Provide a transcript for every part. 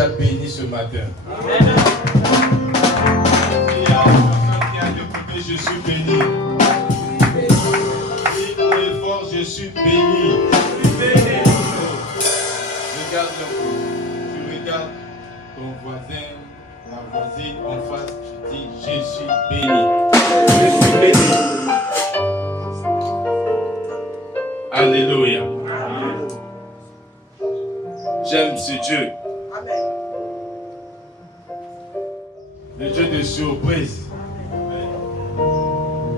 déjà béni ce matin. Amen. Il y a quelqu'un qui a découpé, je suis béni. Et dans l'effort, je suis béni. Regarde un peu. Tu regardes ton voisin, la voisine en face, tu dis, je suis béni. Je suis béni. Alléluia. J'aime ce Dieu. Le Dieu de surprise.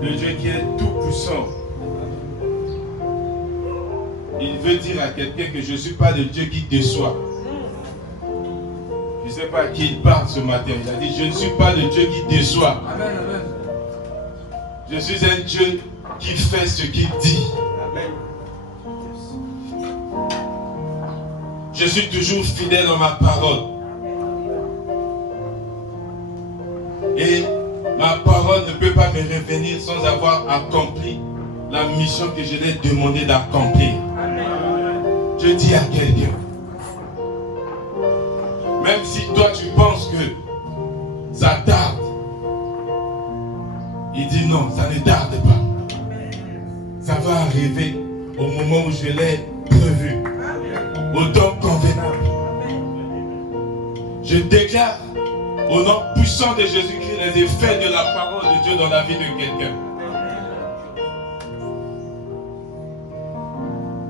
Le Dieu qui est tout puissant. Il veut dire à quelqu'un que je ne suis pas le Dieu qui déçoit. Je ne sais pas à qui il parle ce matin. Il a dit, je ne suis pas le Dieu qui déçoit. Amen, amen. Je suis un Dieu qui fait ce qu'il dit. Amen. Je suis toujours fidèle dans ma parole. Et ma parole ne peut pas me revenir sans avoir accompli la mission que je l'ai demandé d'accomplir. Je dis à quelqu'un, même si toi tu penses que ça tarde, il dit non, ça ne tarde pas. Ça va arriver au moment où je l'ai prévu, au temps convenable. Je déclare au nom puissant de Jésus-Christ les effets de la parole de Dieu dans la vie de quelqu'un.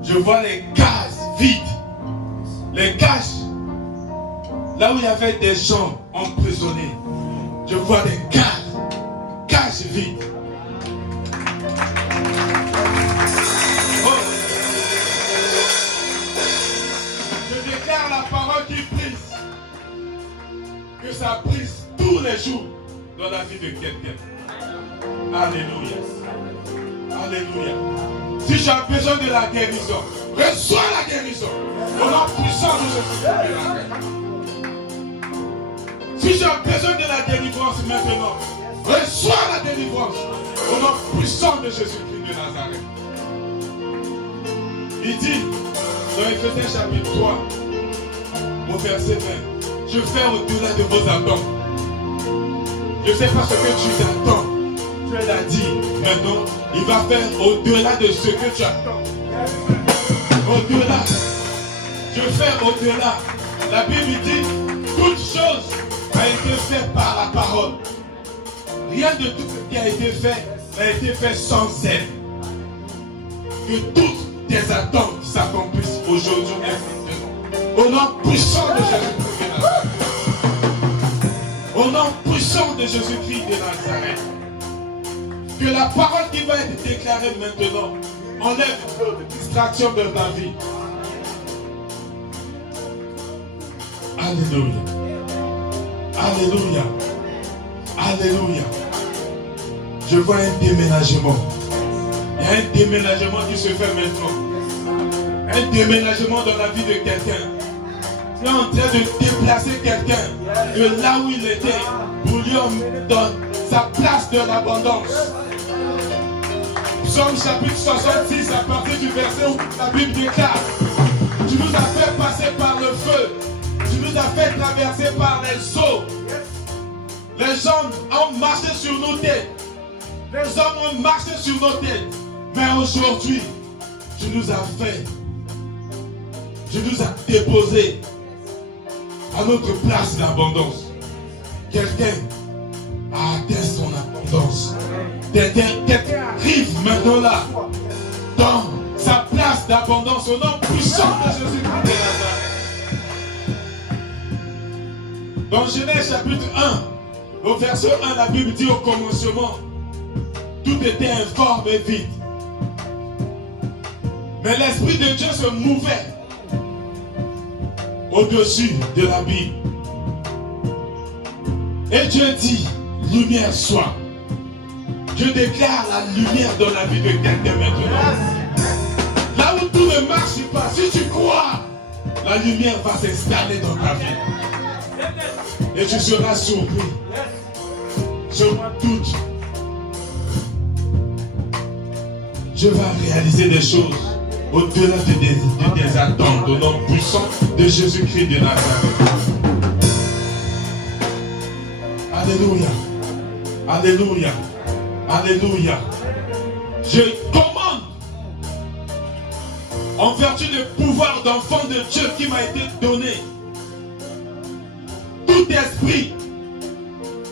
Je vois les cases vides. Les cages, là où il y avait des gens emprisonnés. Je vois des cages vides. Oh. Je déclare la parole qui brise. Que ça brise tous les jours dans la vie de quelqu'un. Alléluia. Alléluia. Si tu as besoin de la guérison, reçois la guérison. Au nom puissant de Jésus-Christ. Si tu as besoin de la délivrance maintenant, reçois la délivrance. Au nom puissant de Jésus-Christ de Nazareth. Il dit dans Éphésiens chapitre 3, au verset 20, je fais au-delà de vos attentes. Je ne sais pas ce que tu attends. Tu l'as dit. Maintenant, il va faire au-delà de ce que tu attends. Au-delà. Je fais au-delà. La Bible dit, toute chose a été faite par la parole. Rien de tout ce qui a été fait n'a été fait sans elle. Que toutes tes attentes s'accomplissent aujourd'hui et maintenant. Au nom puissant de Jésus-Christ. Au nom puissant de Jésus-Christ de Nazareth. Que la parole qui va être déclarée maintenant enlève toute distraction de ta vie. Alléluia. Alléluia. Alléluia. Je vois un déménagement. Il y a un déménagement qui se fait maintenant. Un déménagement dans la vie de quelqu'un. Tu es en train de déplacer quelqu'un de là où il était pour lui donner sa place de l'abondance. Psaume chapitre 66 à partir du verset où la Bible déclare: tu nous as fait passer par le feu, tu nous as fait traverser par les eaux. Les gens ont marché sur nos têtes, les hommes ont marché sur nos têtes, mais aujourd'hui tu nous as fait, tu nous as déposé à notre place d'abondance. Quelqu'un a atteint son abondance. Quelqu'un arrive maintenant là, dans sa place d'abondance, au nom puissant de Jésus-Christ de Nazareth. Dans Genèse chapitre 1, au verset 1, la Bible dit au commencement, tout était informe et vide. Mais l'Esprit de Dieu se mouvait au-dessus de la Bible. Et Dieu dit, lumière soit. Je déclare la lumière dans la vie de quelqu'un maintenant. Là où tout ne marche pas, si tu crois, la lumière va s'installer dans ta vie. Et tu seras surpris. Je m'en doute. Je vais réaliser des choses au-delà de tes attentes, au nom puissant de Jésus-Christ de Nazareth. Alléluia. Alléluia. Alléluia. Je commande, en vertu du pouvoir d'enfant de Dieu qui m'a été donné, tout esprit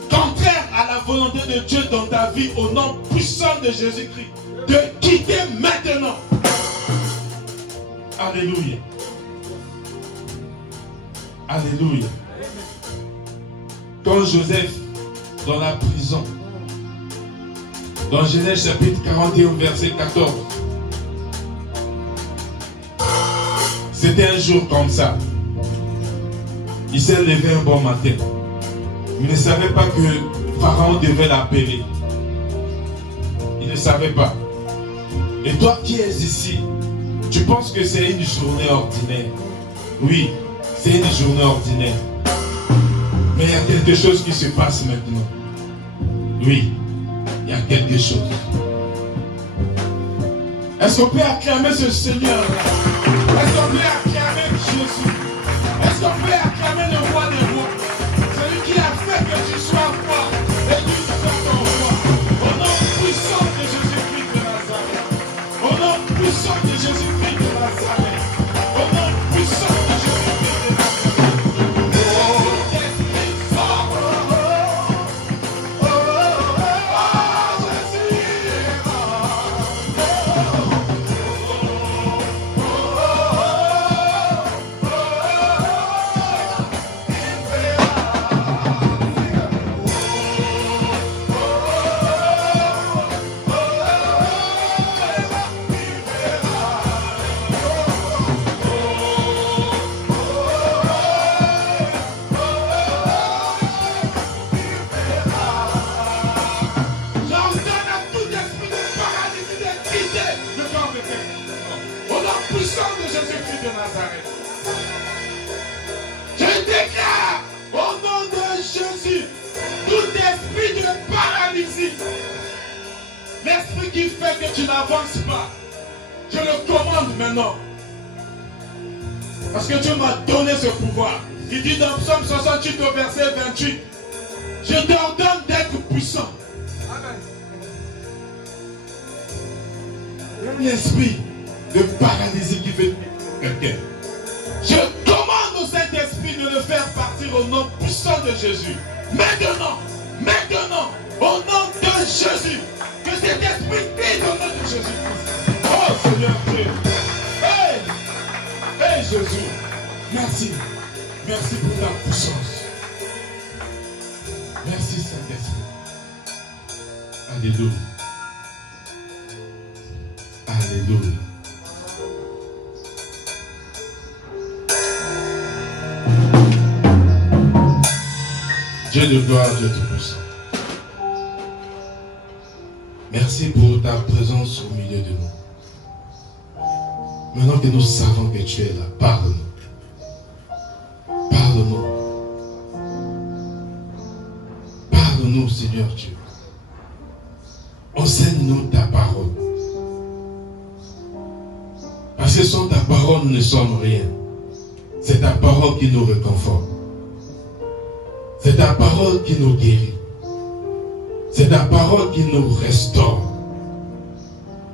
contraire à la volonté de Dieu dans ta vie, au nom puissant de Jésus-Christ, de quitter maintenant. Alléluia. Alléluia. Quand Joseph, dans la prison, dans Genèse chapitre 41, verset 14, c'était un jour comme ça. Il s'est levé un bon matin. Il ne savait pas que Pharaon devait l'appeler. Il ne savait pas. Et toi qui es ici, tu penses que c'est une journée ordinaire? Oui, c'est une journée ordinaire. Mais il y a quelque chose qui se passe maintenant. Oui, il y a quelque chose. Est-ce qu'on peut acclamer ce Seigneur? Est-ce qu'on peut acclamer Jésus? Est-ce qu'on peut acclamer le roi des rois? Celui qui a fait que tu sois roi et lui tu sois ton roi. Au nom puissant de Jésus-Christ de Nazareth. Au nom puissant de Jésus-Christ de Nazareth. Au nom puissant de Jésus-Christ de Nazareth. L'esprit qui fait que tu n'avances pas, je le commande maintenant. Parce que Dieu m'a donné ce pouvoir. Il dit dans Psaume 68 au verset 28, je t'ordonne d'être puissant. Un esprit de paralysie qui fait quelqu'un. Je commande au Saint-Esprit de le faire partir au nom puissant de Jésus. Maintenant, au nom de Jésus. Que cet esprit quitte au nom de Jésus-Christ. Oh Seigneur Dieu. Hey Jésus. Merci. Merci pour ta puissance. Merci Saint-Esprit. Alléluia. Alléluia. Dieu de gloire, Dieu tout-puissant. Merci pour ta présence au milieu de nous. Maintenant que nous savons que tu es là, parle-nous. Parle-nous. Parle-nous, Seigneur Dieu. Enseigne-nous ta parole. Parce que sans ta parole, nous ne sommes rien. C'est ta parole qui nous réconforte. C'est ta parole qui nous guérit. C'est ta parole qui nous restaure.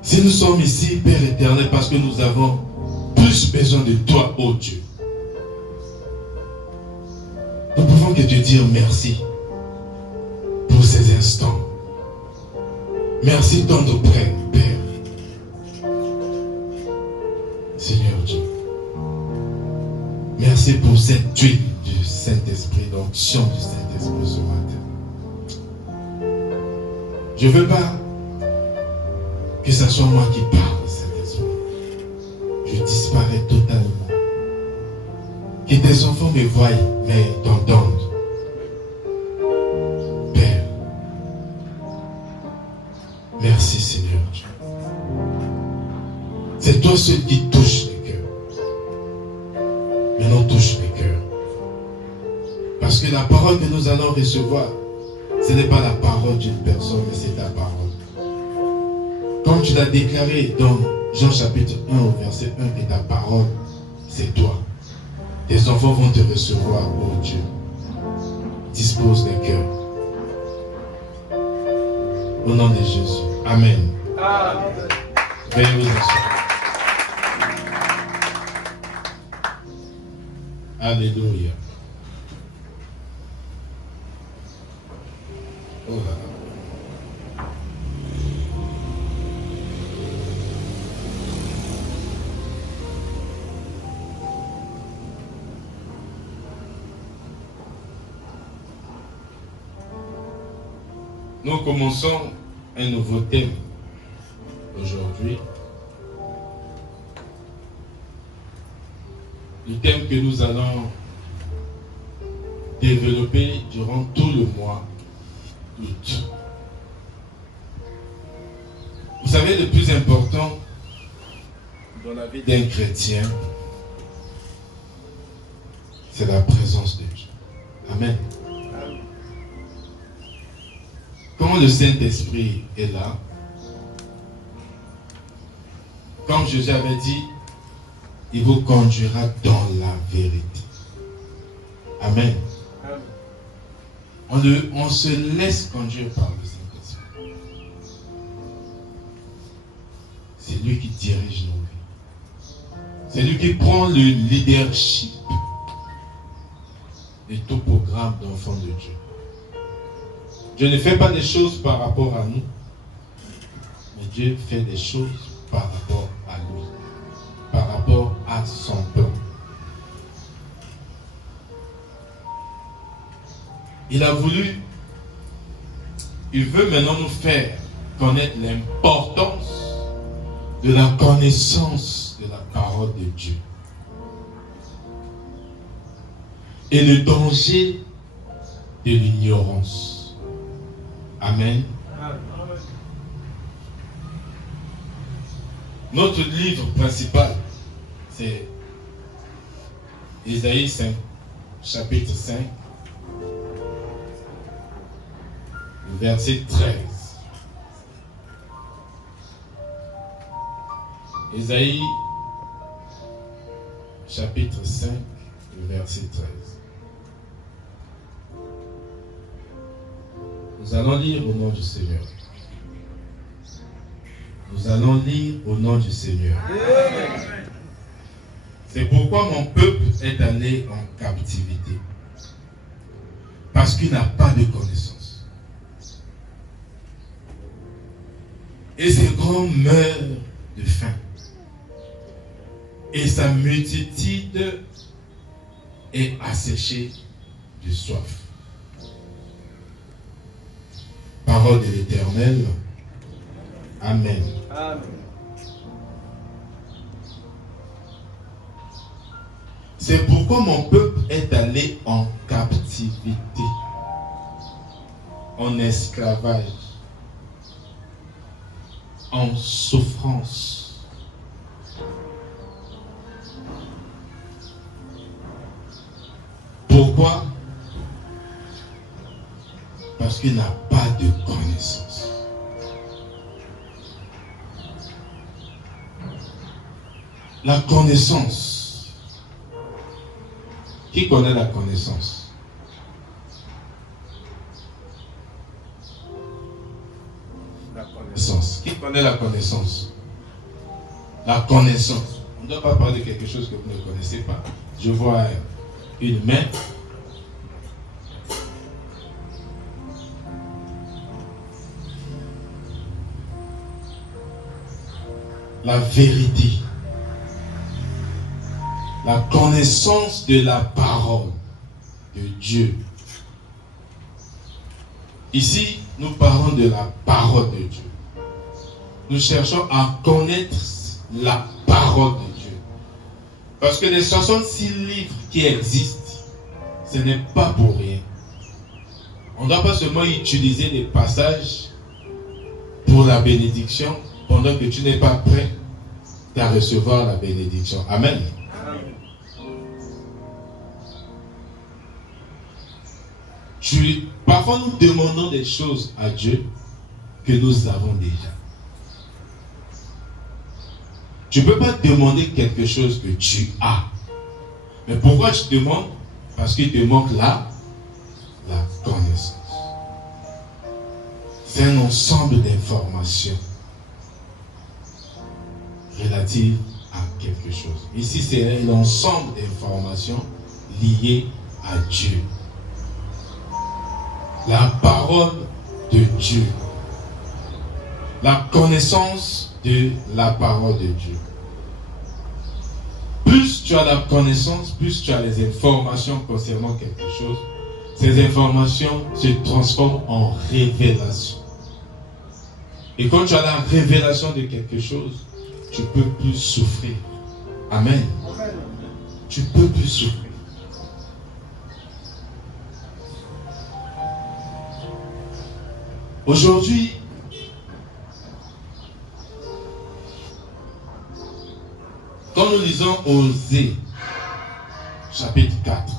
Si nous sommes ici, Père éternel, parce que nous avons plus besoin de toi, ô Dieu, nous pouvons que te dire merci pour ces instants. Merci dans nos prêts, Père. Seigneur Dieu, merci pour cette huile du Saint-Esprit, l'onction du Saint-Esprit ce matin. Je ne veux pas que ce soit moi qui parle, Saint-Esprit. Je disparais totalement. Que tes enfants me voient, mais t'entendent. Père, merci Seigneur Dieu. C'est toi seul qui touche les cœurs. Maintenant touche les cœurs. Parce que la parole que nous allons recevoir, ce n'est pas la parole d'une personne, mais c'est ta parole. Comme tu l'as déclaré dans Jean chapitre 1 au verset 1, que ta parole, c'est toi. Tes enfants vont te recevoir, oh Dieu. Dispose les cœurs. Au nom de Jésus. Amen. Amen. Veuillez vous asseoir. Alléluia. Oh là là. Nous commençons un nouveau thème aujourd'hui. Le thème que nous allons développer durant tout le mois d'août. Vous savez, le plus important dans la vie d'un chrétien, c'est la présence de Dieu. Amen. Quand le Saint-Esprit est là, comme Jésus avait dit, il vous conduira dans la vérité. Amen. On se laisse conduire par le Saint-Esprit. C'est lui qui dirige nos vies. C'est lui qui prend le leadership de tout programme d'enfants de Dieu. Dieu ne fait pas des choses par rapport à nous, mais Dieu fait des choses par rapport à lui, par rapport à son plan. Il veut maintenant nous faire connaître l'importance de la connaissance de la parole de Dieu et le danger de l'ignorance. Amen. Notre livre principal, c'est Ésaïe 5, chapitre 5, verset 13. Ésaïe, chapitre 5, verset 13. Nous allons lire au nom du Seigneur. Nous allons lire au nom du Seigneur. C'est pourquoi mon peuple est allé en captivité. Parce qu'il n'a pas de connaissance. Et ses grands meurent de faim. Et sa multitude est asséchée de soif. Parole de l'Éternel. Amen. Amen. C'est pourquoi mon peuple est allé en captivité, en esclavage, en souffrance. Pourquoi? Parce qu'il n'a pas de connaissance. La connaissance. Qui connaît la connaissance? La connaissance. Qui connaît la connaissance? La connaissance. On ne doit pas parler de quelque chose que vous ne connaissez pas. Je vois une main. La vérité. La connaissance de la parole de Dieu. Ici, nous parlons de la parole de Dieu. Nous cherchons à connaître la parole de Dieu. Parce que les 66 livres qui existent, ce n'est pas pour rien. On ne doit pas seulement utiliser des passages pour la bénédiction pendant que tu n'es pas prêt à recevoir la bénédiction. Amen. Parfois nous demandons des choses à Dieu que nous avons déjà. Tu ne peux pas demander quelque chose que tu as. Mais pourquoi tu demandes? Parce qu'il te manque la connaissance. C'est un ensemble d'informations relatives à quelque chose. Ici, c'est un ensemble d'informations liées à Dieu. La parole de Dieu. La connaissance de la parole de Dieu. Plus tu as la connaissance, plus tu as les informations concernant quelque chose, ces informations se transforment en révélation. Et quand tu as la révélation de quelque chose, tu ne peux plus souffrir. Amen. Tu ne peux plus souffrir. Aujourd'hui, quand nous lisons Osée, chapitre 4,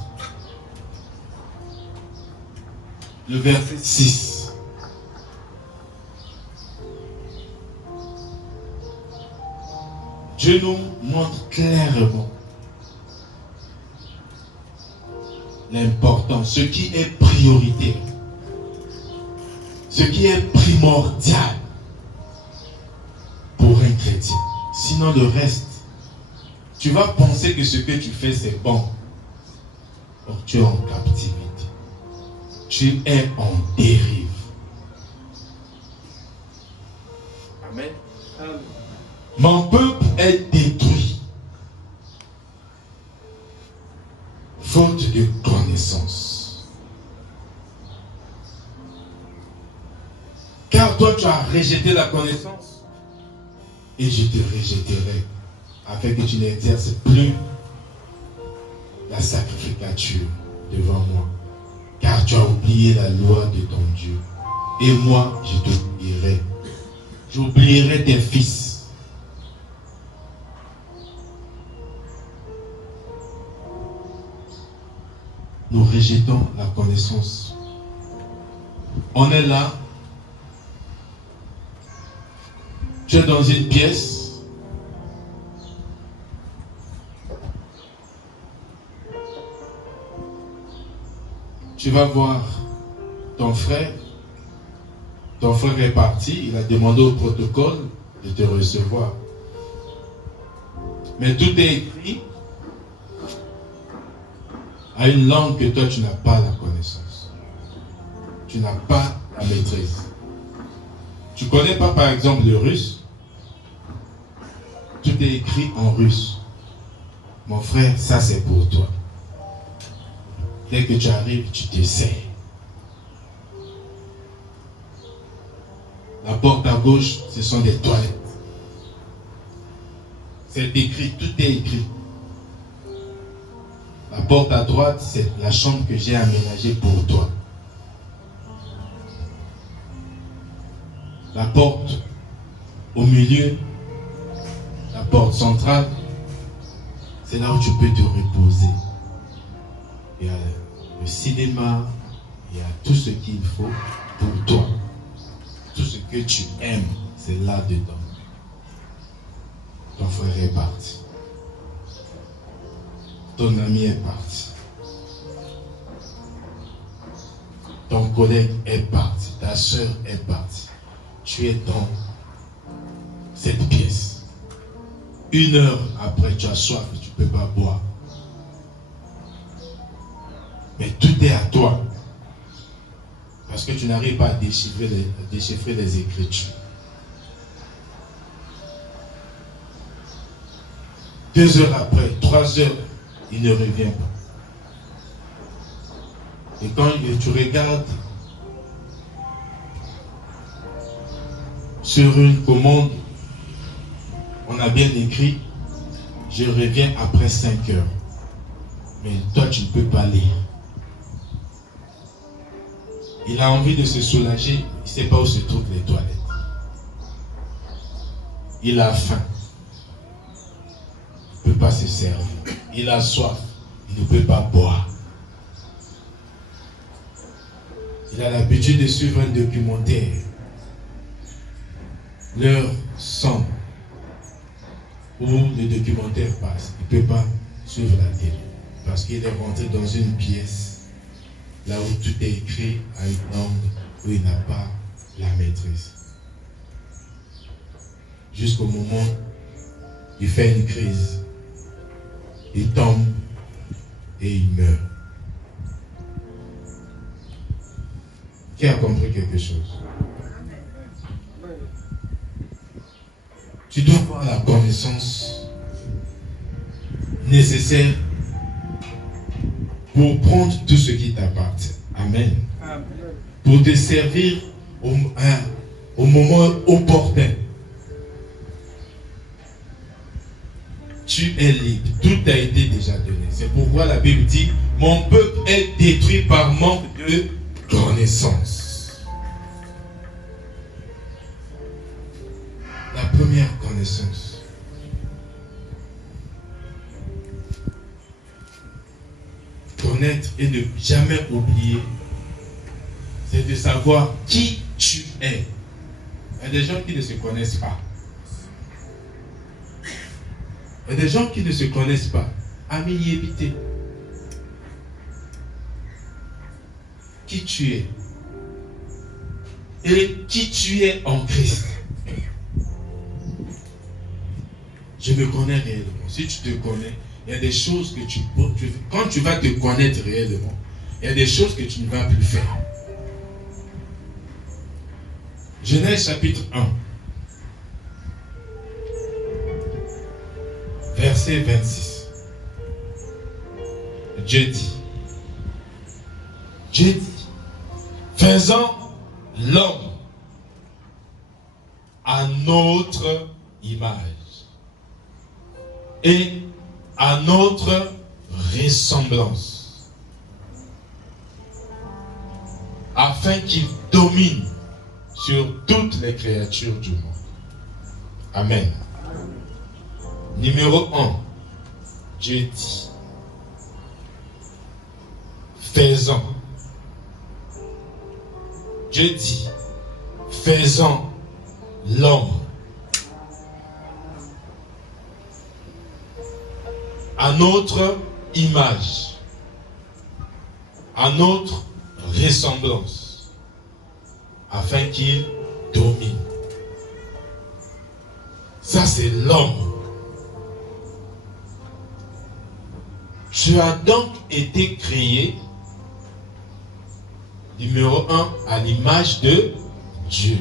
le verset 6, Dieu nous montre clairement l'important, ce qui est prioritaire, ce qui est primordial pour un chrétien. Sinon le reste, tu vas penser que ce que tu fais c'est bon. Or tu es en captivité. Tu es en dérive. Amen. Mon peuple est détruit faute de connaissance. Car toi tu as rejeté la connaissance et je te rejetterai afin que tu n'exerces plus la sacrificature devant moi. Car tu as oublié la loi de ton Dieu. Et moi, je t'oublierai. J'oublierai tes fils. Nous rejetons la connaissance. On est là. Tu es dans une pièce. Tu vas voir ton frère. Ton frère est parti. Il a demandé au protocole de te recevoir. Mais tout est écrit à une langue que toi tu n'as pas la connaissance. Tu n'as pas la maîtrise. Tu ne connais pas par exemple le russe. Tout est écrit en russe. Mon frère, ça c'est pour toi. Dès que tu arrives, tu t'essayes. La porte à gauche, ce sont des toilettes. C'est écrit, tout est écrit. La porte à droite, c'est la chambre que j'ai aménagée pour toi. La porte au milieu, la porte centrale, c'est là où tu peux te reposer. Il y a le cinéma, il y a tout ce qu'il faut pour toi. Tout ce que tu aimes, c'est là-dedans. Ton frère est parti. Ton ami est parti. Ton collègue est parti. Ta soeur est partie. Tu es dans cette pièce. 1 heure après, tu as soif et tu ne peux pas boire. Mais tout est à toi. Parce que tu n'arrives pas à déchiffrer les Écritures. 2 heures après, 3 heures, il ne revient pas. Et quand tu regardes sur une commande, on a bien écrit, je reviens après 5 heures. Mais toi, tu ne peux pas lire. Il a envie de se soulager, il ne sait pas où se trouvent les toilettes. Il a faim. Il ne peut pas se servir. Il a soif. Il ne peut pas boire. Il a l'habitude de suivre un documentaire. L'heure sonne où le documentaire passe. Il ne peut pas suivre la télé. Parce qu'il est rentré dans une pièce là où tout est écrit à une langue où il n'a pas la maîtrise. Jusqu'au moment où il fait une crise, il tombe et il meurt. Qui a compris quelque chose? Tu dois avoir la connaissance nécessaire pour prendre tout ce qui t'appartient. Amen. Pour te servir au moment opportun. Tu es libre. Tout a été déjà donné. C'est pourquoi la Bible dit, mon peuple est détruit par manque de connaissance. La première connaissance. Connaître et ne jamais oublier, c'est de savoir qui tu es. Il y a des gens qui ne se connaissent pas. Il y a des gens qui ne se connaissent pas. Amis y éviter. Qui tu es. Et qui tu es en Christ. Je me connais réellement. Si tu te connais, il y a des choses que quand tu vas te connaître réellement, il y a des choses que tu ne vas plus faire. Genèse chapitre 1. Verset 26. Dieu dit, faisons l'homme à notre image et à notre ressemblance, afin qu'il domine sur toutes les créatures du monde. Amen. Numéro 1, Dieu dit, faisons. Dieu dit, faisons l'homme à notre image, à notre ressemblance, afin qu'il domine. Ça, c'est l'homme. Tu as donc été créé, numéro 1, à l'image de Dieu.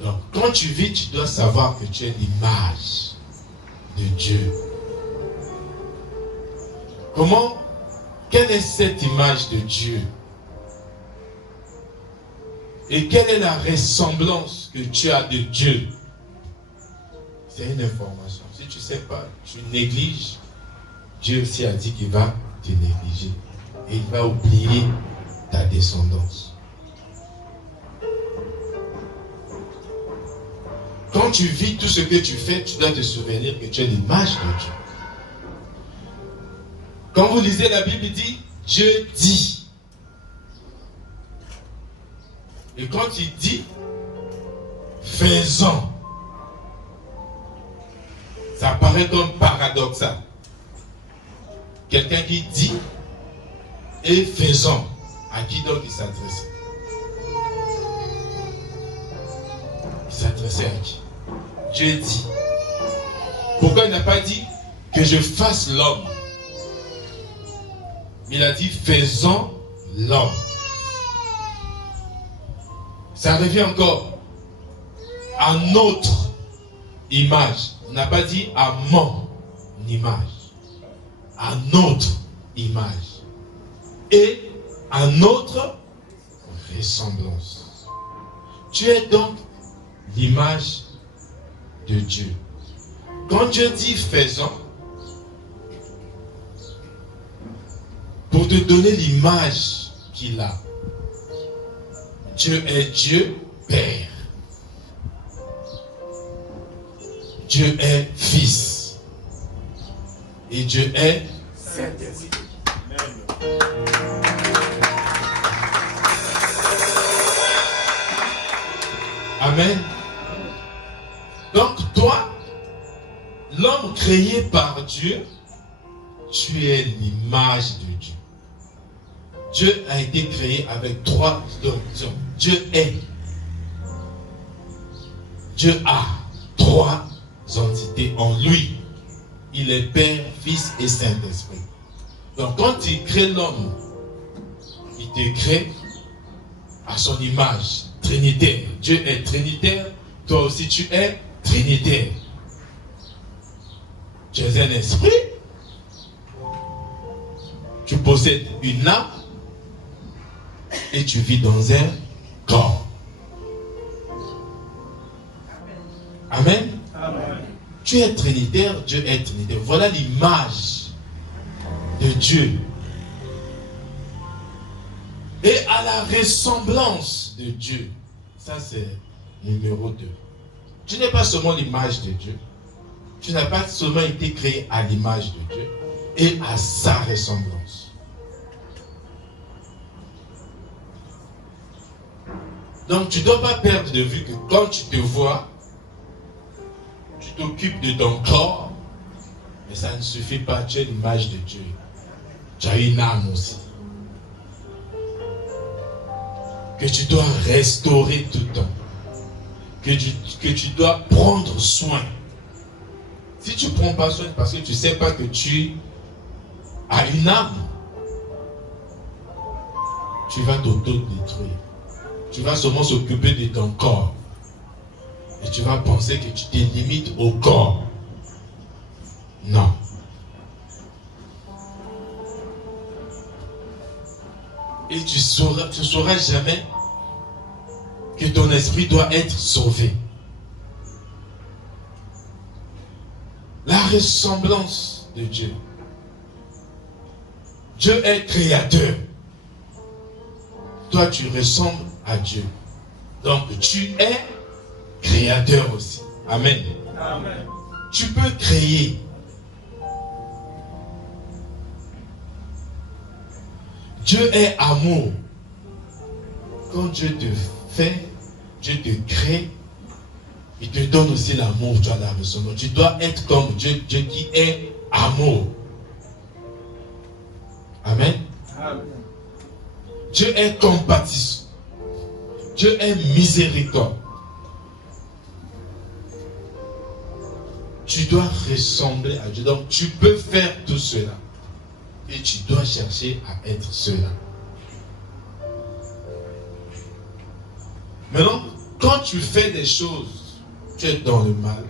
Donc, quand tu vis, tu dois savoir que tu es l'image de Dieu. Comment? Quelle est cette image de Dieu? Et quelle est la ressemblance que tu as de Dieu? C'est une information. Si tu ne sais pas, tu négliges. Dieu aussi a dit qu'il va te négliger. Et il va oublier ta descendance. Quand tu vis tout ce que tu fais, tu dois te souvenir que tu es l'image de Dieu. Quand vous lisez la Bible, il dit, Dieu dit. Et quand il dit, faisons. Ça paraît comme paradoxal. Quelqu'un qui dit et faisons. À qui donc il s'adressait? Il s'adressait à qui? Dieu dit. Pourquoi il n'a pas dit que je fasse l'homme? Il a dit faisons l'homme. Ça revient encore à notre image. Il n'a pas dit à mon image. À notre image. Et à notre ressemblance. Tu es donc l'image de Dieu. Quand Dieu dit faisons, pour te donner l'image qu'il a, Dieu est Dieu Père. Dieu est Fils. Et Dieu est Saint-Esprit. Amen. Donc toi, l'homme créé par Dieu, tu es l'image de Dieu. Dieu a été créé avec trois. Donc, Dieu est. Dieu a 3 entités en lui. Il est Père, Fils et Saint-Esprit. Donc quand il crée l'homme, il te crée à son image, trinitaire. Dieu est trinitaire, toi aussi tu es trinitaire. Tu es un esprit, tu possèdes une âme et tu vis dans un corps. Amen. Amen. Tu es trinitaire, Dieu est trinitaire. Voilà l'image de Dieu. Et à la ressemblance de Dieu. Ça c'est numéro 2. Tu n'es pas seulement l'image de Dieu. Tu n'as pas seulement été créé à l'image de Dieu et à sa ressemblance. Donc tu ne dois pas perdre de vue que quand tu te vois, tu t'occupes de ton corps, mais ça ne suffit pas, tu es l'image de Dieu. Tu as une âme aussi. Que tu dois restaurer tout le temps. Que tu dois prendre soin. Si tu ne prends pas soin parce que tu ne sais pas que tu as une âme, tu vas t'auto-détruire. Tu vas seulement s'occuper de ton corps. Et tu vas penser que tu te limites au corps. Non. Et tu sauras jamais que ton esprit doit être sauvé. La ressemblance de Dieu. Dieu est créateur. Toi, tu ressembles à Dieu. Donc, tu es créateur aussi. Amen. Amen. Tu peux créer. Dieu est amour. Quand Dieu te fait, Dieu te crée, il te donne aussi l'amour, tu as la ressemblance. Tu dois être comme Dieu, Dieu qui est amour. Amen. Amen. Dieu est compatissant. Dieu est miséricorde. Tu dois ressembler à Dieu. Donc tu peux faire tout cela. Et tu dois chercher à être cela. Maintenant, quand tu fais des choses, tu es dans le mal,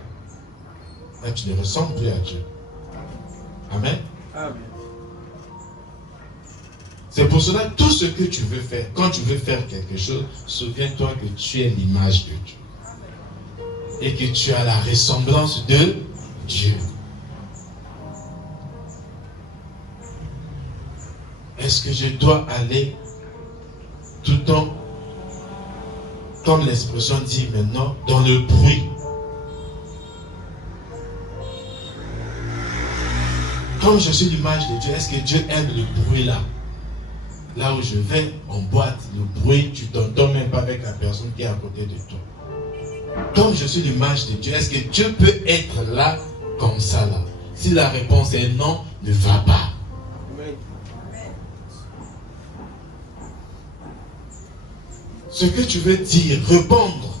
là tu ne ressembles plus à Dieu. Amen. Amen. C'est pour cela, tout ce que tu veux faire, quand tu veux faire quelque chose, souviens-toi que tu es l'image de Dieu. Et que tu as la ressemblance de Dieu. Est-ce que je dois aller tout le temps, comme l'expression dit maintenant, dans le bruit? Comme je suis l'image de Dieu, est-ce que Dieu aime le bruit là? Là où je vais en boîte, le bruit, tu t'entends même pas avec la personne qui est à côté de toi. Comme je suis l'image de Dieu, est-ce que Dieu peut être là, comme ça là? Si la réponse est non, ne va pas. Ce que tu veux dire, répondre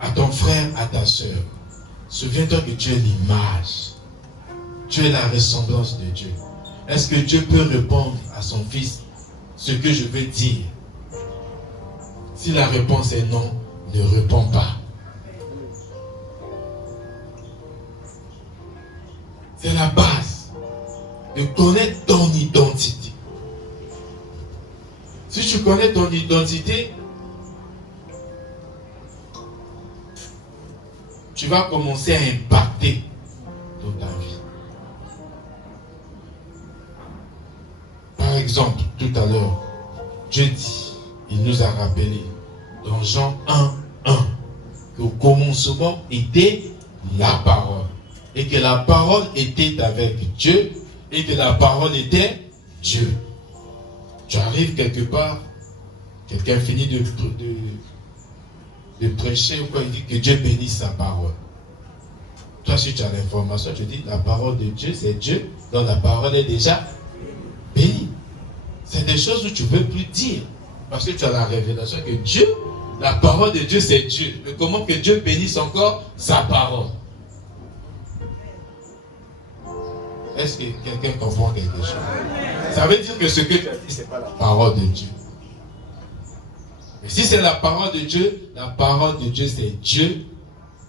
à ton frère, à ta soeur. Souviens-toi que tu es l'image. Tu es la ressemblance de Dieu. Est-ce que Dieu peut répondre à son fils ce que je veux dire? Si la réponse est non, ne réponds pas. C'est la base de connaître ton identité. Si tu connais ton identité, tu vas commencer à impacter toute ta vie. Par exemple, tout à l'heure, Dieu dit, il nous a rappelé dans Jean 1:1 qu'au commencement était la parole. Et que la parole était avec Dieu et que la parole était Dieu. Tu arrives quelque part, quelqu'un finit de prêcher ou quoi, il dit que Dieu bénisse sa parole. Toi, si tu as l'information, tu dis la parole de Dieu, c'est Dieu, donc la parole est déjà bénie. C'est des choses où tu ne veux plus dire. Parce que tu as la révélation que Dieu, la parole de Dieu, c'est Dieu. Mais comment que Dieu bénisse encore sa parole? Est-ce que quelqu'un comprend quelque chose? Ça veut dire que ce que tu as dit, ce n'est pas la parole de Dieu. Mais si c'est la parole de Dieu c'est Dieu.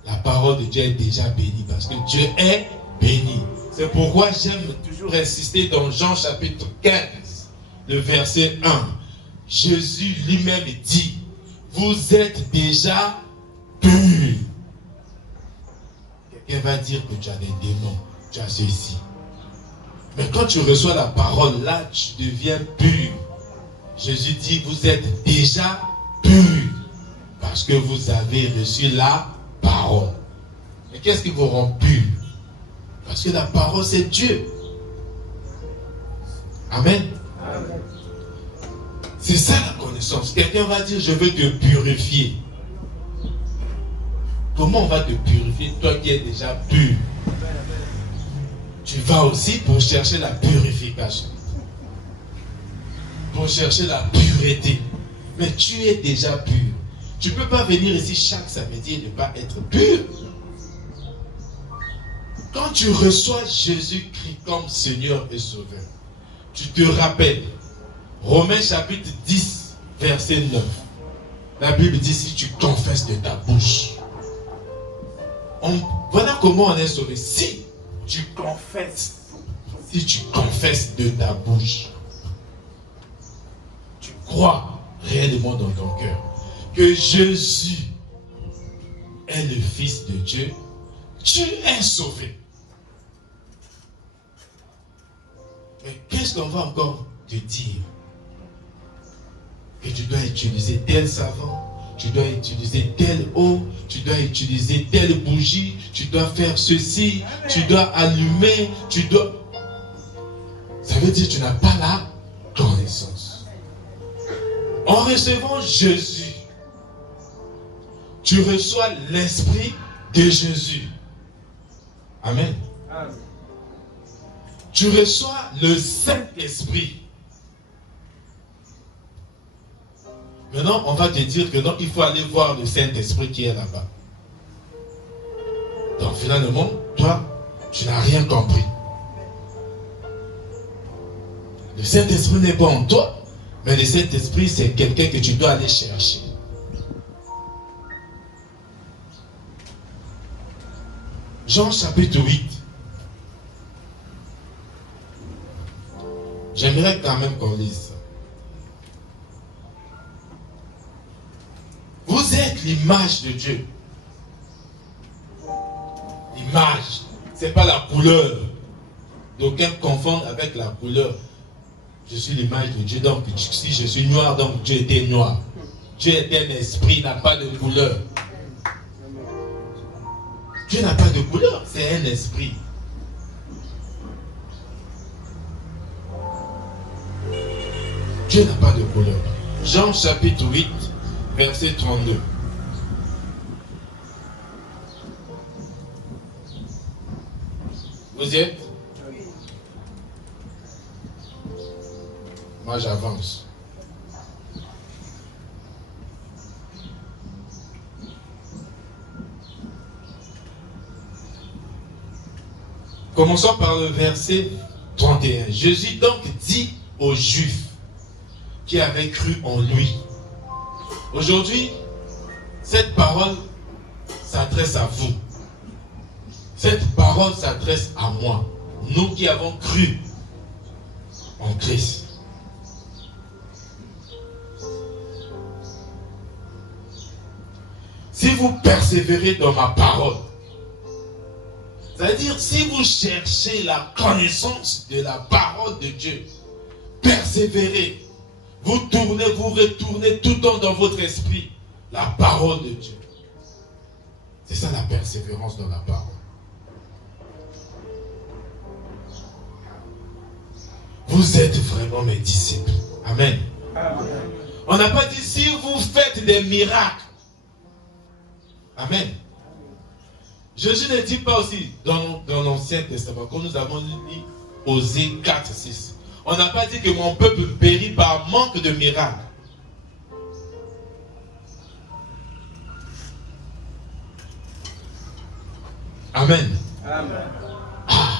La parole de Dieu est déjà bénie parce que Dieu est béni. C'est pourquoi j'aime toujours insister dans Jean chapitre 15, le verset 1. Jésus lui-même dit, vous êtes déjà purs. Quelqu'un va dire que tu as des démons, tu as ceci. Mais quand tu reçois la parole, là, tu deviens pur. Jésus dit, vous êtes déjà purs parce que vous avez reçu la parole. Mais qu'est-ce qui vous rend pur? Parce que la parole, c'est Dieu. Amen. Amen. C'est ça la connaissance. Quelqu'un va dire, je veux te purifier. Comment on va te purifier, toi qui es déjà pur? Tu vas aussi pour chercher la purification. Pour chercher la pureté. Mais tu es déjà pur. Tu ne peux pas venir ici chaque samedi et ne pas être pur. Quand tu reçois Jésus-Christ comme Seigneur et Sauveur, tu te rappelles, Romains chapitre 10, verset 9. La Bible dit, si tu confesses de ta bouche, voilà comment on est sauvé. Si tu confesses de ta bouche, tu crois réellement dans ton cœur que Jésus est le Fils de Dieu, tu es sauvé. Mais qu'est-ce qu'on va encore te dire? Que tu dois utiliser tel savon, tu dois utiliser telle eau, tu dois utiliser telle bougie, tu dois faire ceci, tu dois allumer, tu dois... Ça veut dire que tu n'as pas la connaissance. En recevant Jésus, tu reçois l'Esprit de Jésus. Amen. Amen. Tu reçois le Saint-Esprit. Maintenant, on va te dire que non, il faut aller voir le Saint-Esprit qui est là-bas. Donc finalement, toi, tu n'as rien compris. Le Saint-Esprit n'est pas en toi, mais le Saint-Esprit, c'est quelqu'un que tu dois aller chercher. Jean chapitre 8. J'aimerais quand même qu'on lise ça. Vous êtes l'image de Dieu. L'image, ce n'est pas la couleur. D'aucuns confondent avec la couleur. Je suis l'image de Dieu, donc si je suis noir, donc Dieu était noir. Dieu est un esprit, n'a pas de couleur. Dieu n'a pas de couleur, c'est un esprit. Dieu n'a pas de couleur. Jean chapitre 8, verset 32. Vous y êtes? Moi j'avance. Commençons par le verset 31. Jésus donc dit aux Juifs qui avaient cru en lui. Aujourd'hui, cette parole s'adresse à vous. Cette parole s'adresse à moi. Nous qui avons cru en Christ. Si vous persévérez dans ma parole, c'est-à-dire si vous cherchez la connaissance de la parole de Dieu, persévérez, vous tournez, vous retournez tout le temps dans votre esprit la parole de Dieu. C'est ça la persévérance dans la parole. Vous êtes vraiment mes disciples. Amen. Amen. On n'a pas dit si vous faites des miracles. Amen. Jésus ne dit pas aussi dans l'Ancien Testament, comme nous avons lu Osée 4, 6. On n'a pas dit que mon peuple périt par manque de miracles. Amen. Amen. Ah,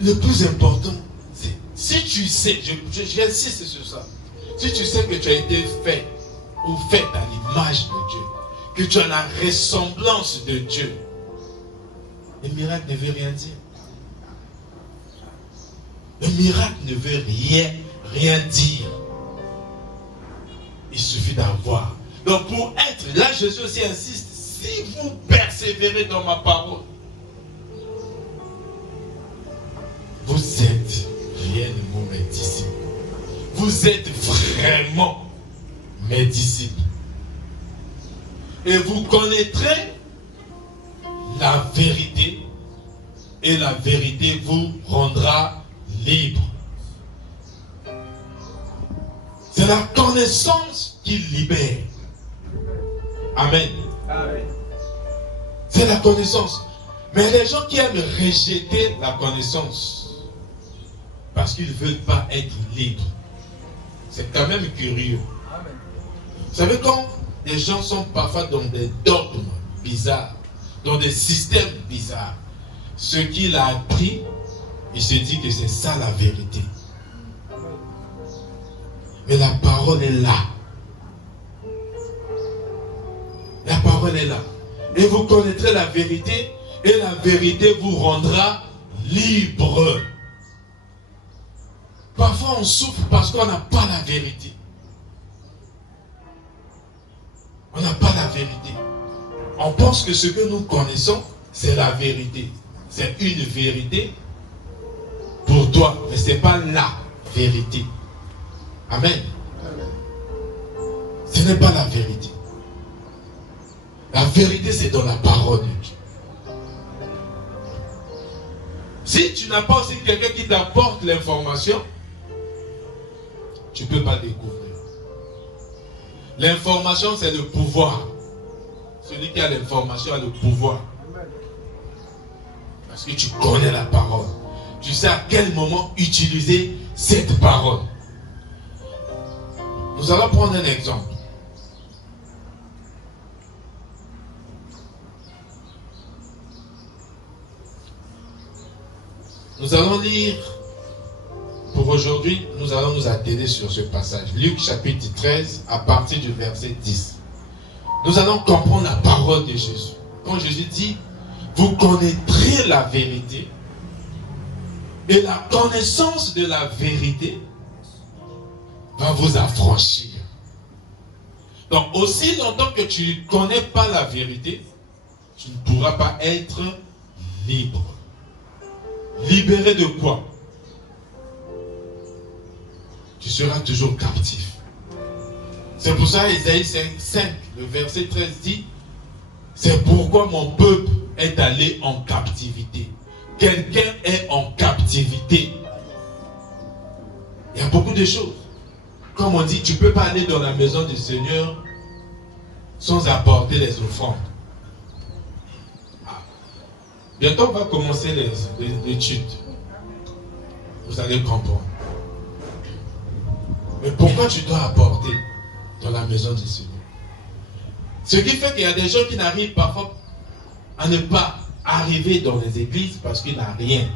le plus important, c'est si tu sais, j'insiste sur ça, si tu sais que tu as été fait ou faite à l'image de Dieu, que tu as la ressemblance de Dieu, le miracle ne veut rien dire. Le miracle ne veut rien dire. Il suffit d'avoir. Donc pour être, là Jésus aussi insiste, si vous persévérez dans ma parole, vous êtes réellement mes disciples. Vous êtes vraiment mes disciples. Et vous connaîtrez la vérité, et la vérité vous rendra libre. C'est la connaissance qui libère. Amen. Amen. C'est la connaissance. Mais les gens qui aiment rejeter la connaissance parce qu'ils ne veulent pas être libres, c'est quand même curieux. Amen. Vous savez, quand les gens sont parfois dans des dogmes bizarres, dans des systèmes bizarres, ce qu'il a appris, il se dit que c'est ça la vérité. Mais la parole est là. La parole est là. Et vous connaîtrez la vérité, et la vérité vous rendra libre. Parfois on souffre parce qu'on n'a pas la vérité. On n'a pas la vérité. On pense que ce que nous connaissons, c'est la vérité. C'est une vérité pour toi, mais ce n'est pas la vérité. Amen. Ce n'est pas la vérité. La vérité, c'est dans la parole de Dieu. Si tu n'as pas aussi quelqu'un qui t'apporte l'information, tu ne peux pas découvrir. L'information, c'est le pouvoir. Celui qui a l'information a le pouvoir. Parce que tu connais la parole. Tu sais à quel moment utiliser cette parole. Nous allons prendre un exemple. Nous allons lire, pour aujourd'hui, nous allons nous atteler sur ce passage. Luc chapitre 13, à partir du verset 10. Nous allons comprendre la parole de Jésus. Quand Jésus dit, vous connaîtrez la vérité, et la connaissance de la vérité va vous affranchir. Donc, aussi longtemps que tu ne connais pas la vérité, tu ne pourras pas être libre. Libéré de quoi? Tu seras toujours captif. C'est pour ça Ésaïe 5, le verset 13 dit, c'est pourquoi mon peuple est allé en captivité. Quelqu'un est en captivité. Il y a beaucoup de choses. Comme on dit, tu ne peux pas aller dans la maison du Seigneur sans apporter les offrandes. Bientôt, on va commencer les études. Vous allez comprendre. Mais pourquoi tu dois apporter dans la maison du Seigneur? Ce qui fait qu'il y a des gens qui n'arrivent parfois à ne pas arriver dans les églises parce qu'il n'a rien.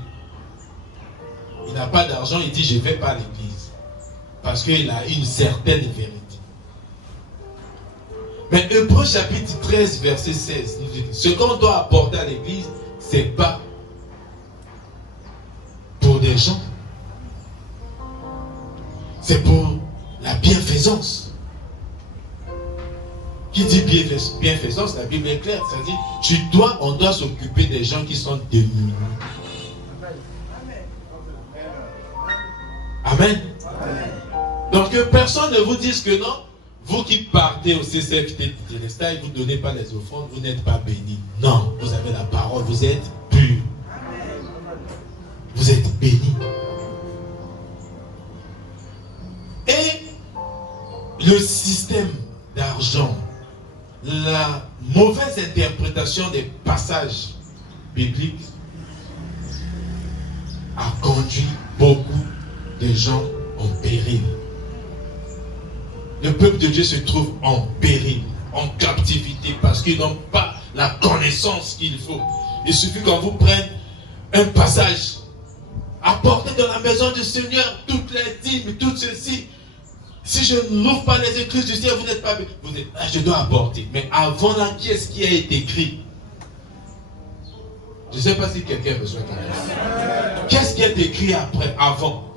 Il n'a pas d'argent, il dit je ne vais pas à l'église. Parce qu'il a une certaine vérité. Mais Hébreux chapitre 13, verset 16, nous dit, ce qu'on doit apporter à l'église, ce n'est pas pour des gens. C'est pour la bienfaisance. Qui dit bienfaisance, la Bible est claire. C'est-à-dire, on doit s'occuper des gens qui sont démunis. Amen. Donc que personne ne vous dise que non, vous qui partez au CCFT Télestat et vous ne donnez pas les offrandes, vous n'êtes pas bénis. Non, vous avez la parole, vous êtes purs. Vous êtes bénis. Et le système d'argent, la mauvaise interprétation des passages bibliques a conduit beaucoup de gens en péril. Le peuple de Dieu se trouve en péril, en captivité, parce qu'ils n'ont pas la connaissance qu'il faut. Il suffit qu'on vous prenne un passage. Apportez dans la maison du Seigneur toutes les dîmes, tout ceci. Si je n'ouvre pas les écrits du ciel, vous n'êtes pas... Vous êtes, je dois apporter. Mais avant là, qu'est-ce qui a été écrit? Je ne sais pas si quelqu'un a besoin d'entendre. Qu'est-ce qui est écrit après, avant?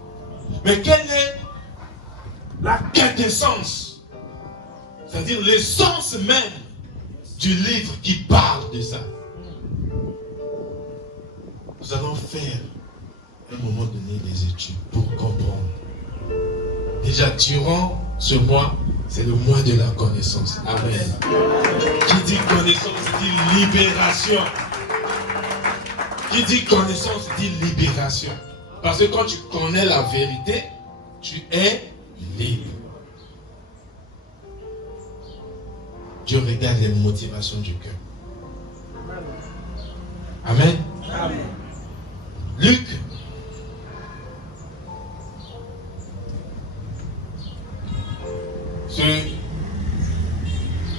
Mais quelle est la quintessence? C'est-à-dire l'essence même du livre qui parle de ça. Nous allons faire à un moment donné des études pour comprendre. Déjà, durant ce mois, c'est le mois de la connaissance. Amen. Qui dit connaissance dit libération. Qui dit connaissance dit libération. Parce que quand tu connais la vérité, tu es libre. Dieu regarde les motivations du cœur. Amen. Amen. Luc.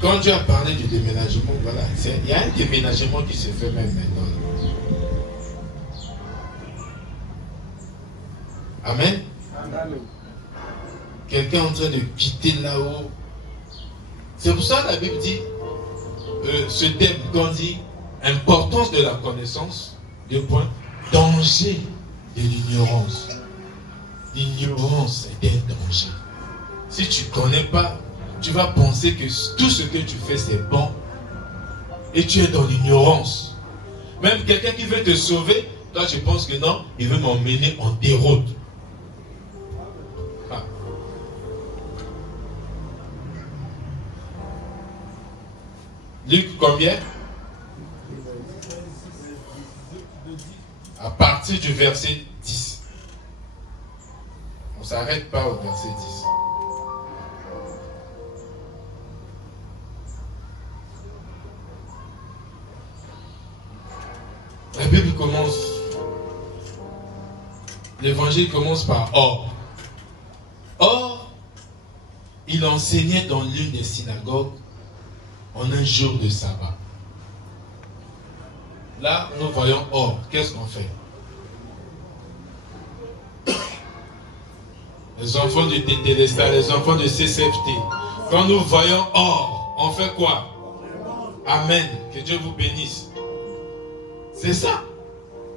Quand Dieu a parlé du déménagement, voilà, il y a un déménagement qui se fait même maintenant. Amen. Amen. Quelqu'un est en train de quitter là-haut. C'est pour ça que la Bible dit, ce thème qu'on dit, importance de la connaissance, deux points, danger de l'ignorance. L'ignorance est un danger. Si tu ne connais pas, tu vas penser que tout ce que tu fais c'est bon et tu es dans l'ignorance. Même quelqu'un qui veut te sauver, toi tu penses que non, il veut m'emmener en déroute. Ah. Luc combien? À partir du verset 10. On ne s'arrête pas au verset 10. La Bible commence, l'évangile commence par or. Or, il enseignait dans l'une des synagogues en un jour de sabbat. Là, nous voyons or. Qu'est-ce qu'on fait? Les enfants de Tétélestal, les enfants de CCFT. Quand nous voyons or, on fait quoi? Amen. Que Dieu vous bénisse. C'est ça.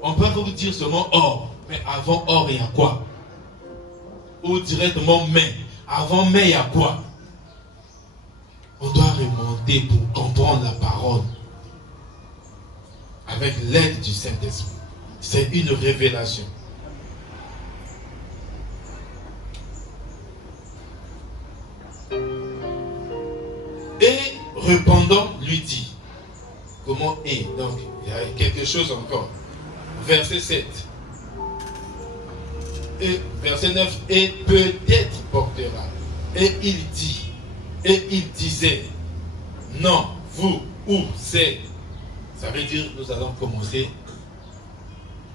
On peut vous dire seulement or. Mais avant or, il y a quoi? Ou directement mais. Avant mais, il y a quoi? On doit remonter pour comprendre la parole. Avec l'aide du Saint-Esprit. C'est une révélation. Et répondant, lui dit. Comment est? Donc, il y a quelque chose encore. Verset 7. Et verset 9. Et peut-être portera. Et il dit. Et il disait. Non, vous, ou c'est. Ça veut dire nous allons commencer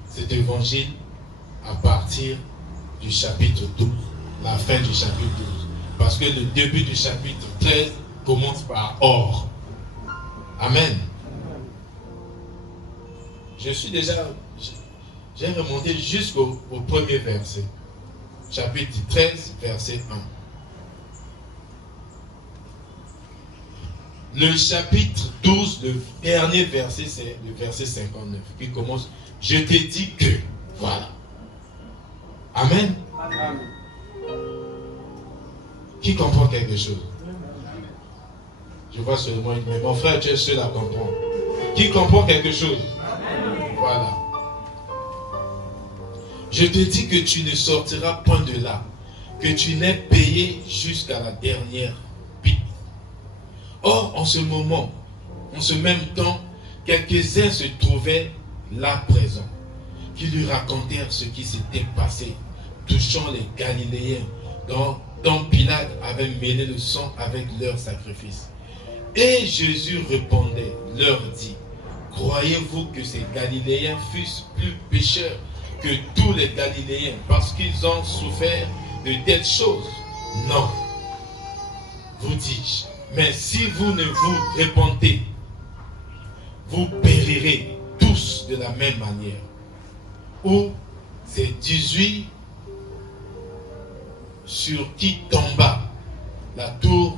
cet évangile à partir du chapitre 12. La fin du chapitre 12. Parce que le début du chapitre 13 commence par or. Amen. J'ai remonté jusqu'au premier verset. Chapitre 13, verset 1. Le chapitre 12, le dernier verset, c'est le verset 59, qui commence « Je t'ai dit que ». Voilà. Amen. Amen. Qui comprend quelque chose? Je vois seulement une main. Mon frère, tu es seul à comprendre. Qui comprend quelque chose? Voilà. Je te dis que tu ne sortiras point de là, que tu n'aies payé jusqu'à la dernière pique. Or, en ce moment, en ce même temps, quelques-uns se trouvaient là présents, qui lui racontèrent ce qui s'était passé, touchant les Galiléens, dont Pilate avait mêlé le sang avec leur sacrifice. Et Jésus répondait, leur dit, croyez-vous que ces Galiléens fussent plus pécheurs que tous les Galiléens parce qu'ils ont souffert de telles choses? Non, vous dis-je. Mais si vous ne vous repentez, vous périrez tous tous de la même manière. Où ces 18 sur qui tomba la tour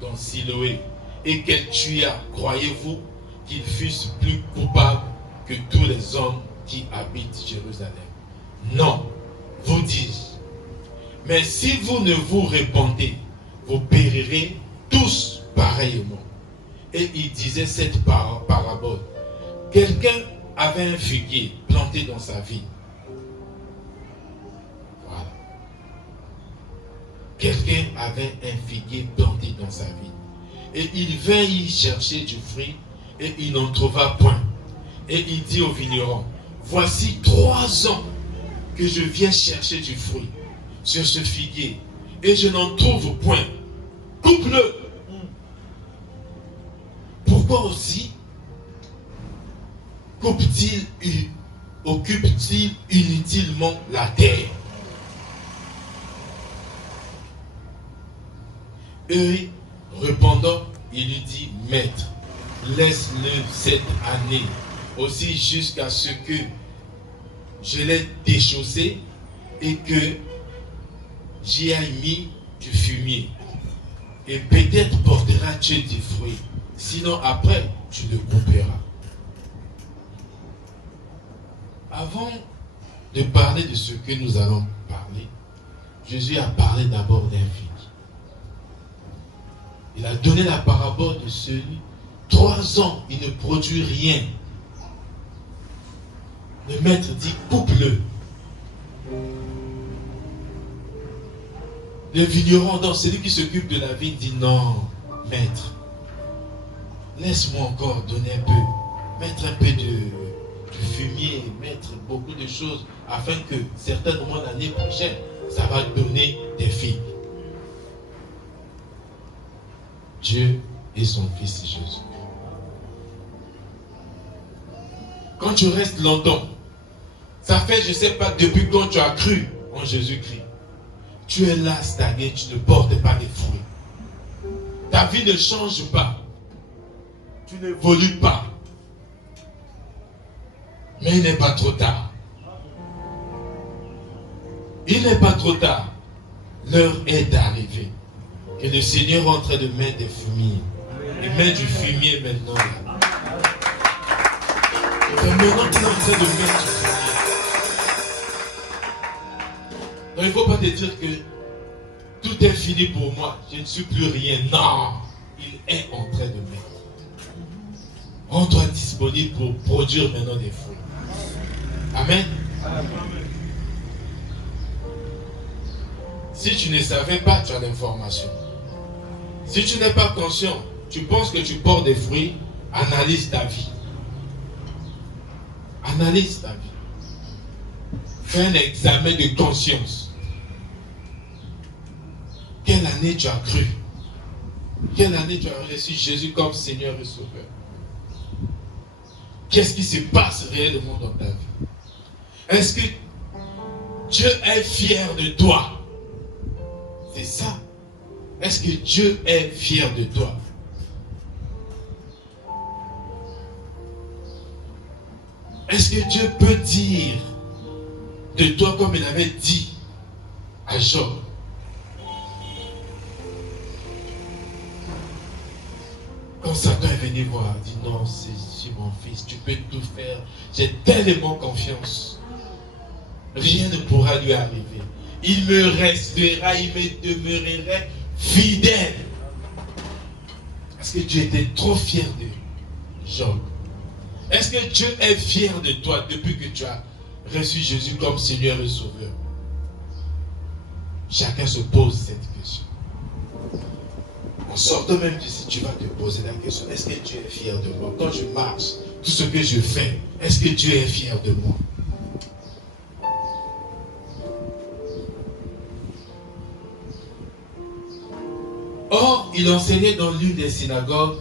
dans Siloé et qu'elle tua, croyez-vous qu'ils fussent plus coupables que tous les hommes qui habitent Jérusalem? Non, vous dis-je. Mais si vous ne vous répandez, vous périrez tous pareillement. Et il disait cette parabole. Quelqu'un avait un figuier planté dans sa vigne. Voilà. Quelqu'un avait un figuier planté dans sa vigne. Et il vint y chercher du fruit et il n'en trouva point. Et il dit au vigneron, voici 3 ans que je viens chercher du fruit sur ce figuier et je n'en trouve point. Coupe-le. Pourquoi aussi occupe-t-il inutilement la terre? Et répondant, il lui dit, maître, laisse-le cette année aussi jusqu'à ce que je l'ai déchaussé et que j'y ai mis du fumier. Et peut-être porteras-tu du fruit. Sinon, après, tu le couperas. Avant de parler de ce que nous allons parler, Jésus a parlé d'abord d'un figuier. Il a donné la parabole de celui, 3 ans, il ne produit rien. Le maître dit, coupe-le. Le vigneron, donc celui qui s'occupe de la vigne, dit, non, maître, laisse-moi encore donner un peu, mettre un peu de fumier, mettre beaucoup de choses, afin que certainement l'année prochaine, ça va donner des figues. Dieu et son Fils Jésus. Quand tu restes longtemps, ça fait, je ne sais pas depuis quand tu as cru en Jésus-Christ. Tu es là stagné, tu ne portes pas de fruits. Ta vie ne change pas. Tu n'évolues pas. Mais il n'est pas trop tard. Il n'est pas trop tard. L'heure est arrivée. Que le Seigneur est en train de mettre des fumiers. Il met du fumier maintenant. C'est maintenant qu'il est en train de mettre du fumier. Donc il ne faut pas te dire que tout est fini pour moi. Je ne suis plus rien. Non. Il est en train de mettre. Rends-toi disponible pour produire maintenant des fruits. Amen. Amen. Si tu ne savais pas, tu as l'information. Si tu n'es pas conscient, tu penses que tu portes des fruits, analyse ta vie. Analyse ta vie. Fais un examen de conscience. Quelle année tu as cru? Quelle année tu as reçu Jésus comme Seigneur et Sauveur? Qu'est-ce qui se passe réellement dans ta vie? Est-ce que Dieu est fier de toi? C'est ça. Est-ce que Dieu est fier de toi? Est-ce que Dieu peut dire de toi comme il avait dit à Job? Quand Satan est venu voir, il dit non, c'est mon fils, tu peux tout faire. J'ai tellement confiance. Rien ne pourra lui arriver. Il me restera, il me demeurerait fidèle. Est-ce que Dieu était trop fier de Job? Est-ce que Dieu est fier de toi depuis que tu as reçu Jésus comme Seigneur et Sauveur? Chacun se pose cette question. En sortant même d'ici, tu vas te poser la question. Est-ce que Dieu est fier de moi? Quand je marche, tout ce que je fais, est-ce que Dieu est fier de moi? Or, il enseignait dans l'une des synagogues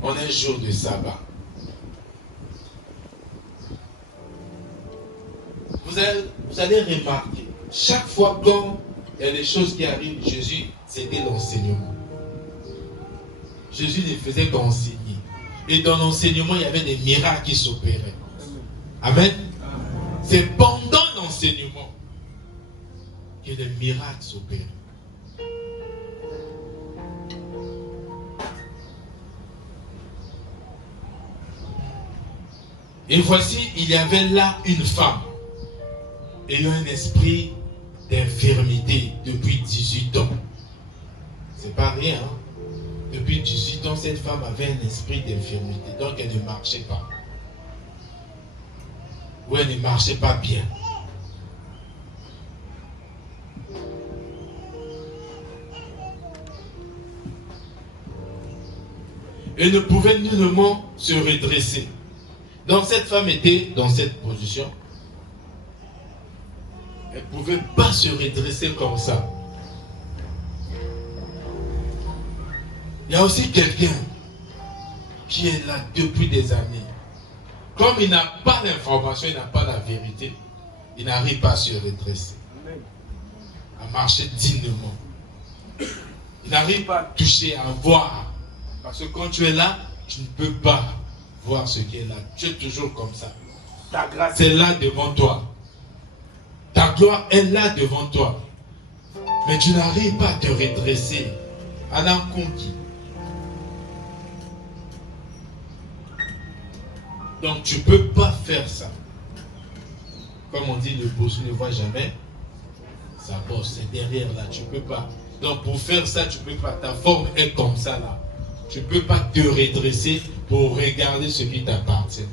en un jour de sabbat. Vous allez remarquer, chaque fois quand il y a des choses qui arrivent, Jésus, c'était l'enseignement. Jésus ne faisait qu'enseigner. Et dans l'enseignement, il y avait des miracles qui s'opéraient. Amen. C'est pendant l'enseignement que les miracles s'opèrent. Et voici, il y avait là une femme ayant un esprit d'infirmité depuis 18 ans. C'est pas rien, hein? Depuis 18 ans, cette femme avait un esprit d'infirmité. Donc elle ne marchait pas. Ou elle ne marchait pas bien. Elle ne pouvait nullement se redresser. Donc cette femme était dans cette position. Elle ne pouvait pas se redresser comme ça. Il y a aussi quelqu'un qui est là depuis des années. Comme il n'a pas l'information, il n'a pas la vérité, il n'arrive pas à se redresser, à marcher dignement. Il n'arrive pas à toucher, à voir. Parce que quand tu es là, tu ne peux pas voir ce qui est là. Tu es toujours comme ça. Ta grâce est là devant toi. Ta gloire est là devant toi. Mais tu n'arrives pas à te redresser à l'encontre. Donc tu ne peux pas faire ça. Comme on dit, le bossu ne voit jamais sa bosse. C'est derrière là, tu ne peux pas. Donc pour faire ça, tu ne peux pas. Ta forme est comme ça là. Tu ne peux pas te redresser pour regarder ce qui t'appartient.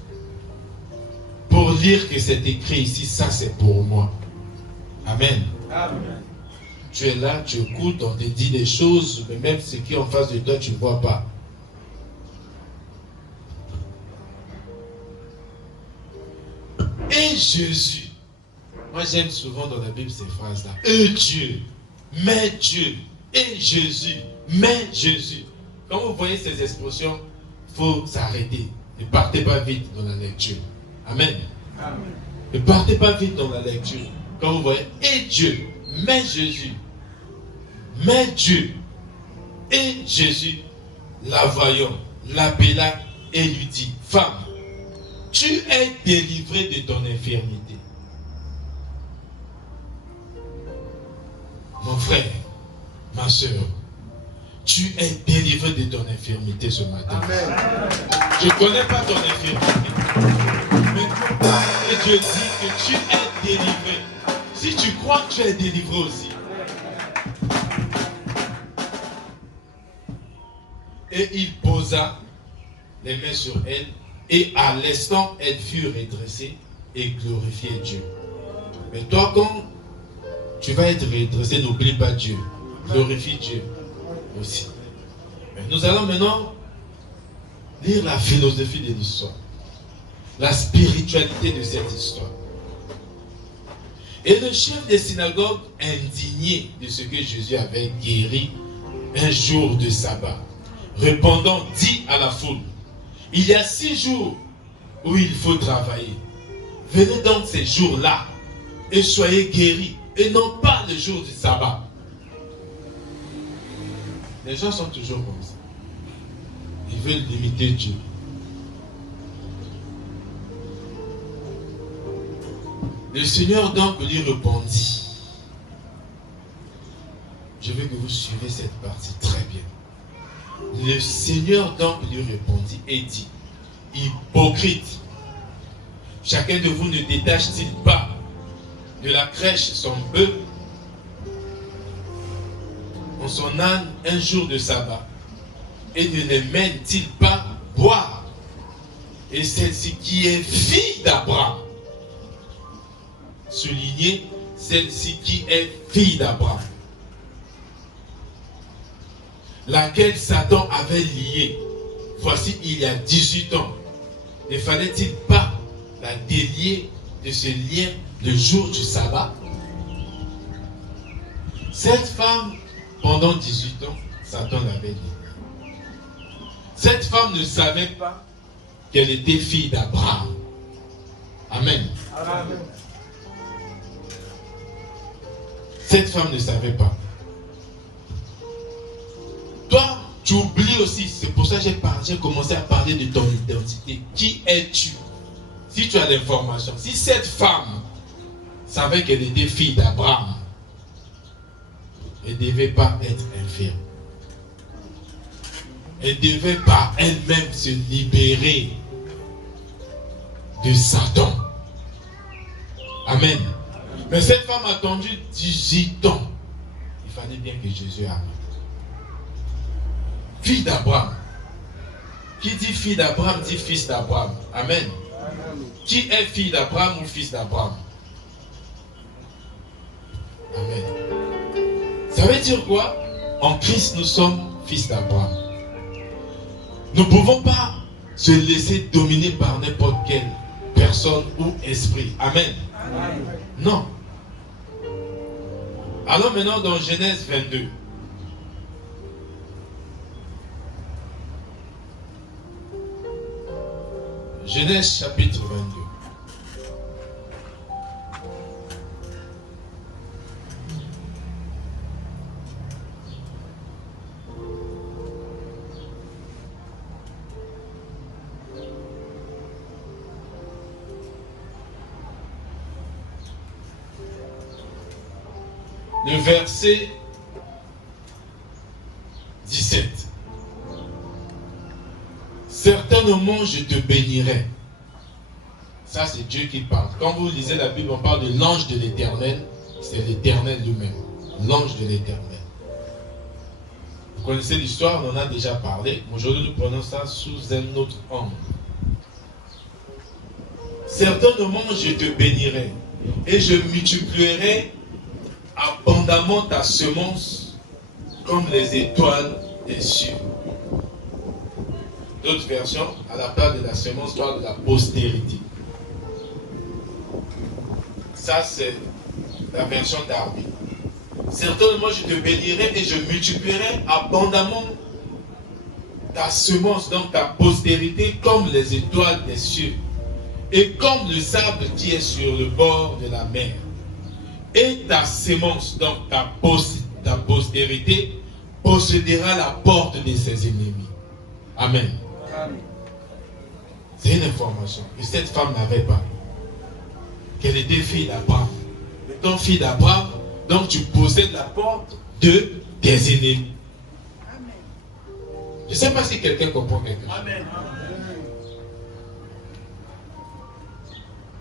Pour lire que c'est écrit ici, ça c'est pour moi. Amen. Amen. Tu es là, tu écoutes, on te dit des choses, mais même ce qui est en face de toi, tu ne vois pas. Et Jésus, moi j'aime souvent dans la Bible ces phrases-là. Et Dieu, mais Dieu, et Jésus, mais Jésus. Quand vous voyez ces expressions, il faut s'arrêter. Ne partez pas vite dans la lecture. Amen. Amen. Ne partez pas vite dans la lecture. Quand vous voyez, et Dieu, mais Jésus, mais Dieu, et Jésus, la voyant, l'appela et lui dit, femme, tu es délivrée de ton infirmité. Mon frère, ma soeur, tu es délivré de ton infirmité ce matin. Amen. Je ne connais pas ton infirmité. Mais Dieu dit que tu es délivré. Si tu crois que tu es délivré aussi. Et il posa les mains sur elle. Et à l'instant, elle fut redressée et glorifiait Dieu. Mais toi, quand tu vas être redressé, n'oublie pas Dieu. Glorifie Dieu aussi. Mais nous allons maintenant lire la philosophie de l'histoire. La spiritualité de cette histoire. Et le chef des synagogues, indigné de ce que Jésus avait guéri un jour de sabbat, répondant, dit à la foule, il y a 6 jours où il faut travailler. Venez donc ces jours-là et soyez guéris, et non pas le jour du sabbat. Les gens sont toujours comme ça. Ils veulent limiter Dieu. Le Seigneur donc lui répondit. Je veux que vous suivez cette partie très bien. Le Seigneur donc lui répondit et dit, hypocrite, chacun de vous ne détache-t-il pas de la crèche son bœuf en son âne un jour de sabbat et ne les mène-t-il pas boire? Et celle-ci qui est fille d'Abraham, soulignez, celle-ci qui est fille d'Abraham, laquelle Satan avait liée, voici il y a 18 ans, ne fallait-il pas la délier de ce lien le jour du sabbat? Cette femme, pendant 18 ans, Satan l'avait liée. Cette femme ne savait pas qu'elle était fille d'Abraham. Amen. Amen. Cette femme ne savait pas. Toi, tu oublies aussi, c'est pour ça que j'ai commencé à parler de ton identité. Qui es-tu? si tu as l'information, si cette femme savait qu'elle était fille d'Abraham, elle ne devait pas être infirme. Elle ne devait pas elle-même se libérer de Satan. Amen. Mais cette femme a attendu 18 ans. Il fallait bien que Jésus arrive. Fille d'Abraham. Qui dit fille d'Abraham dit fils d'Abraham. Amen. Qui est fille d'Abraham ou fils d'Abraham? Amen. Ça veut dire quoi? En Christ, nous sommes fils d'Abraham. Nous ne pouvons pas se laisser dominer par n'importe quelle personne ou esprit. Amen. Amen. Non. Alors maintenant dans Genèse 22. Genèse chapitre 22. Le verset 17. Certainement je te bénirai. Ça c'est Dieu qui parle. Quand vous lisez la Bible, on parle de l'ange de l'Éternel. C'est l'Éternel lui-même. L'ange de l'Éternel. Vous connaissez l'histoire, on en a déjà parlé. Aujourd'hui nous prenons ça sous un autre angle. Certainement je te bénirai. Et je multiplierai abondamment ta semence comme les étoiles des cieux. D'autres versions, à la place de la semence, parlent de la postérité. Ça, c'est la version d'Arby. Certainement, je te bénirai et je multiplierai abondamment ta semence, donc ta postérité, comme les étoiles des cieux et comme le sable qui est sur le bord de la mer. Et ta sémence, donc ta postérité, possédera la porte de ses ennemis. Amen. Amen. C'est une information que cette femme n'avait pas. Qu'elle était fille d'Abraham. Étant fille d'Abraham, donc tu possèdes la porte de tes ennemis. Amen. Je ne sais pas si quelqu'un comprend quelque chose. Amen.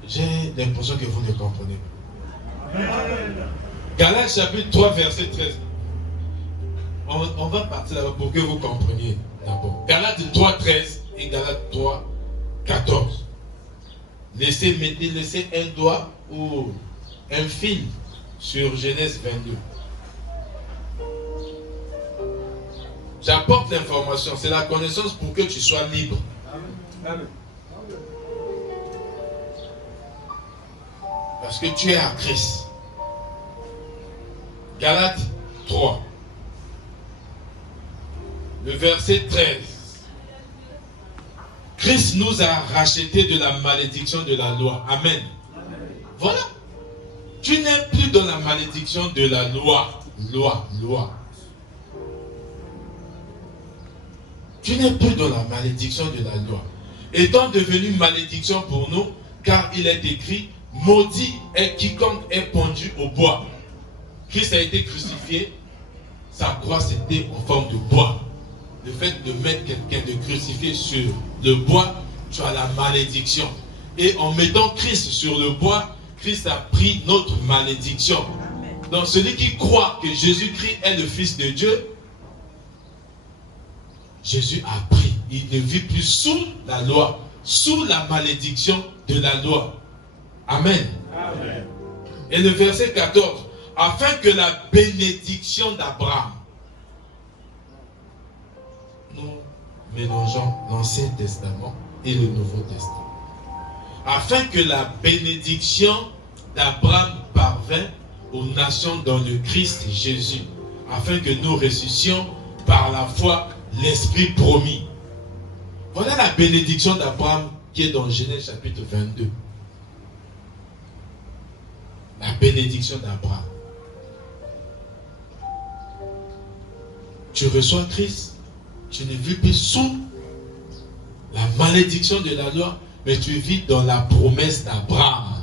J'ai l'impression que vous ne comprenez pas. Galates chapitre 3 verset 13. On va partir là-bas pour que vous compreniez d'abord. Galates 3 13 et Galates 3 14. Laissez un doigt ou un fil sur Genèse 22. J'apporte l'information, c'est la connaissance pour que tu sois libre. Amen. Parce que tu es à Christ. Galates 3. Le verset 13. Christ nous a rachetés de la malédiction de la loi. Amen. Voilà. Tu n'es plus dans la malédiction de la loi. Loi. Tu n'es plus dans la malédiction de la loi. Étant devenu malédiction pour nous, car il est écrit, maudit est quiconque est pendu au bois. Christ a été crucifié, sa croix c'était en forme de bois. Le fait de mettre quelqu'un de crucifié sur le bois, tu as la malédiction. Et en mettant Christ sur le bois, Christ a pris notre malédiction. Donc celui qui croit que Jésus-Christ est le Fils de Dieu, Jésus a pris. Il ne vit plus sous la loi, sous la malédiction de la loi. Amen. Amen. Et le verset 14. Afin que la bénédiction d'Abraham. Nous mélangeons l'Ancien Testament et le Nouveau Testament. Afin que la bénédiction d'Abraham parvint aux nations dans le Christ Jésus. Afin que nous ressuscitions par la foi l'Esprit promis. Voilà la bénédiction d'Abraham qui est dans Genèse chapitre 22. La bénédiction d'Abraham. Tu reçois Christ, tu ne vis plus sous la malédiction de la loi, mais tu vis dans la promesse d'Abraham.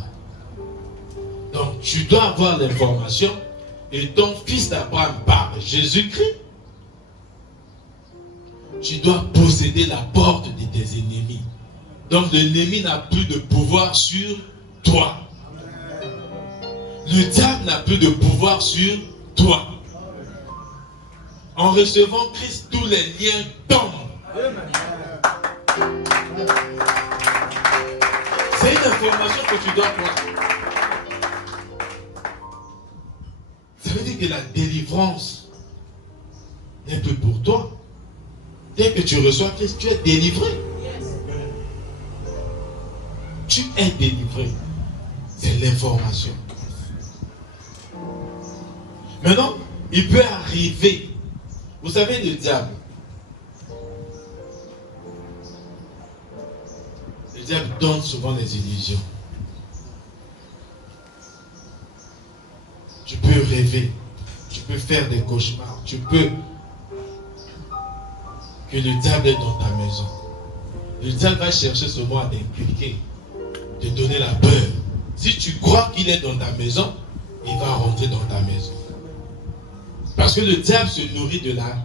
Donc tu dois avoir l'information et ton fils d'Abraham par Jésus-Christ. Tu dois posséder la porte de tes ennemis. Donc l'ennemi n'a plus de pouvoir sur toi. Le diable n'a plus de pouvoir sur toi. En recevant Christ, tous les liens tombent. C'est une information que tu dois prendre. Ça veut dire que la délivrance n'est plus pour toi. Dès que tu reçois Christ, tu es délivré. Tu es délivré. C'est l'information. Maintenant, il peut arriver. Vous savez, le diable. Le diable donne souvent des illusions. Tu peux rêver. Tu peux faire des cauchemars. Tu peux... que le diable est dans ta maison. Le diable va chercher seulement à t'inculquer, te donner la peur. Si tu crois qu'il est dans ta maison, il va rentrer dans ta maison. Parce que le diable se nourrit de la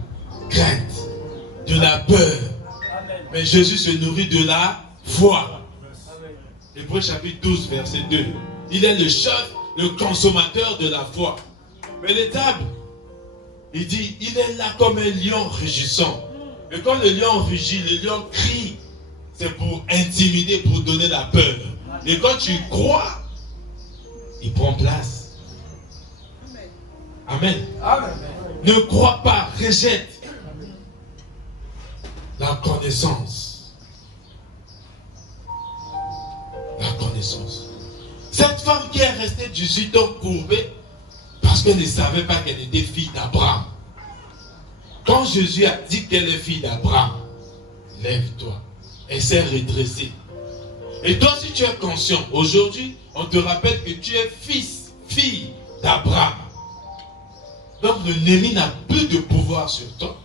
crainte, de la peur. Mais Jésus se nourrit de la foi. Hébreux chapitre 12, verset 2. Il est le chef, le consommateur de la foi. Mais le diable, il dit, il est là comme un lion rugissant. Et quand le lion rugit, le lion crie, c'est pour intimider, pour donner la peur. Et quand tu crois, il prend place. Amen. Amen. Ne crois pas, rejette la connaissance. La connaissance. Cette femme qui est restée 18 ans courbée, parce qu'elle ne savait pas qu'elle était fille d'Abraham. Quand Jésus a dit qu'elle est fille d'Abraham, lève-toi. Elle s'est redressée. Et toi, si tu es conscient, aujourd'hui, on te rappelle que tu es fille d'Abraham. Donc l'ennemi n'a plus de pouvoir sur toi.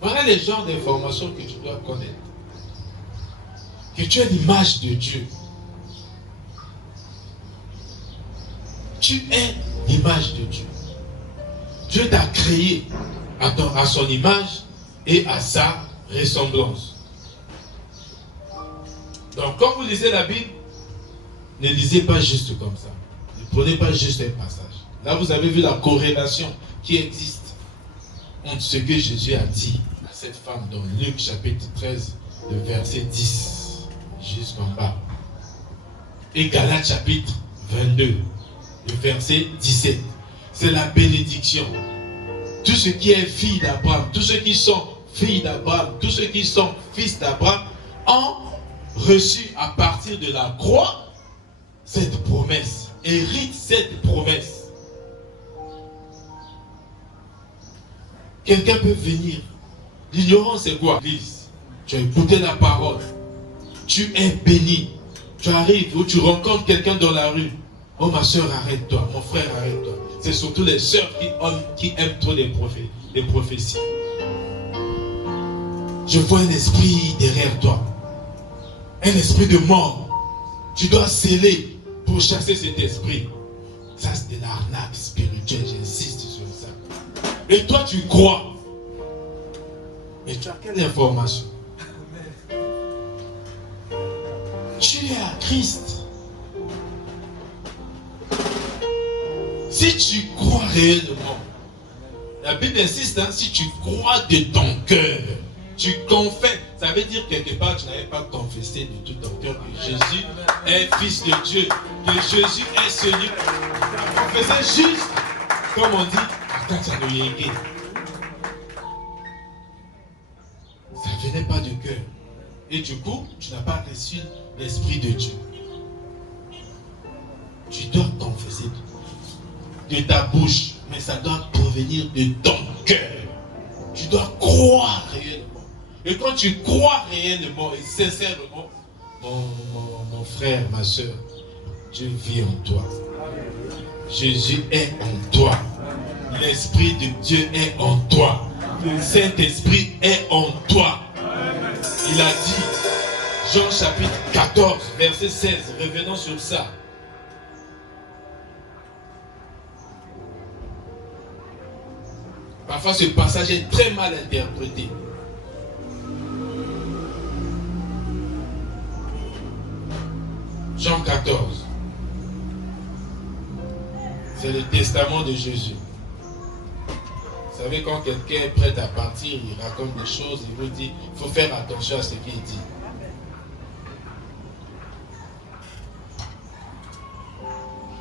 Voilà les genres d'informations que tu dois connaître. Que tu es l'image de Dieu. Tu es l'image de Dieu. Dieu t'a créé à son image et à sa ressemblance. Donc quand vous lisez la Bible, ne lisez pas juste comme ça. Ne prenez pas juste un passage. Là vous avez vu la corrélation qui existe entre ce que Jésus a dit à cette femme dans Luc chapitre 13, le verset 10 jusqu'en bas. Et Galates chapitre 22, le verset 17. C'est la bénédiction. Tout ce qui est fille d'Abraham, tous ceux qui sont filles d'Abraham, tous ceux qui sont fils d'Abraham ont reçu à partir de la croix cette promesse, héritent cette promesse. Quelqu'un peut venir. L'ignorance c'est quoi? Tu as écouté la parole, tu es béni, tu arrives ou tu rencontres quelqu'un dans la rue. Oh ma soeur, arrête-toi, mon frère, arrête-toi. C'est surtout les sœurs qui aiment trop les prophéties. Je vois un esprit derrière toi. Un esprit de mort. Tu dois sceller pour chasser cet esprit. Ça, c'est de l'arnaque spirituelle, j'insiste sur ça. Et toi, tu crois. Mais tu as quelle information? Tu es à Christ. Si tu crois réellement, la Bible insiste, si tu crois de ton cœur, tu confesses, ça veut dire quelque part tu n'avais pas confessé de tout ton cœur que Jésus est fils de Dieu, que Jésus est celui qui a confessé juste, comme on dit, ça ne venait pas du cœur. Et du coup, tu n'as pas reçu l'Esprit de Dieu. Tu dois confesser de ta bouche, mais ça doit provenir de ton cœur. Tu dois croire réellement. Et quand tu crois réellement et sincèrement, mon frère, ma soeur, Dieu vit en toi. Jésus est en toi. L'Esprit de Dieu est en toi. Le Saint-Esprit est en toi. Il a dit, Jean chapitre 14, verset 16, revenons sur ça. Parfois ce passage est très mal interprété. Jean 14. C'est le testament de Jésus. Vous savez, quand quelqu'un est prêt à partir, il raconte des choses, il vous dit, il faut faire attention à ce qu'il dit.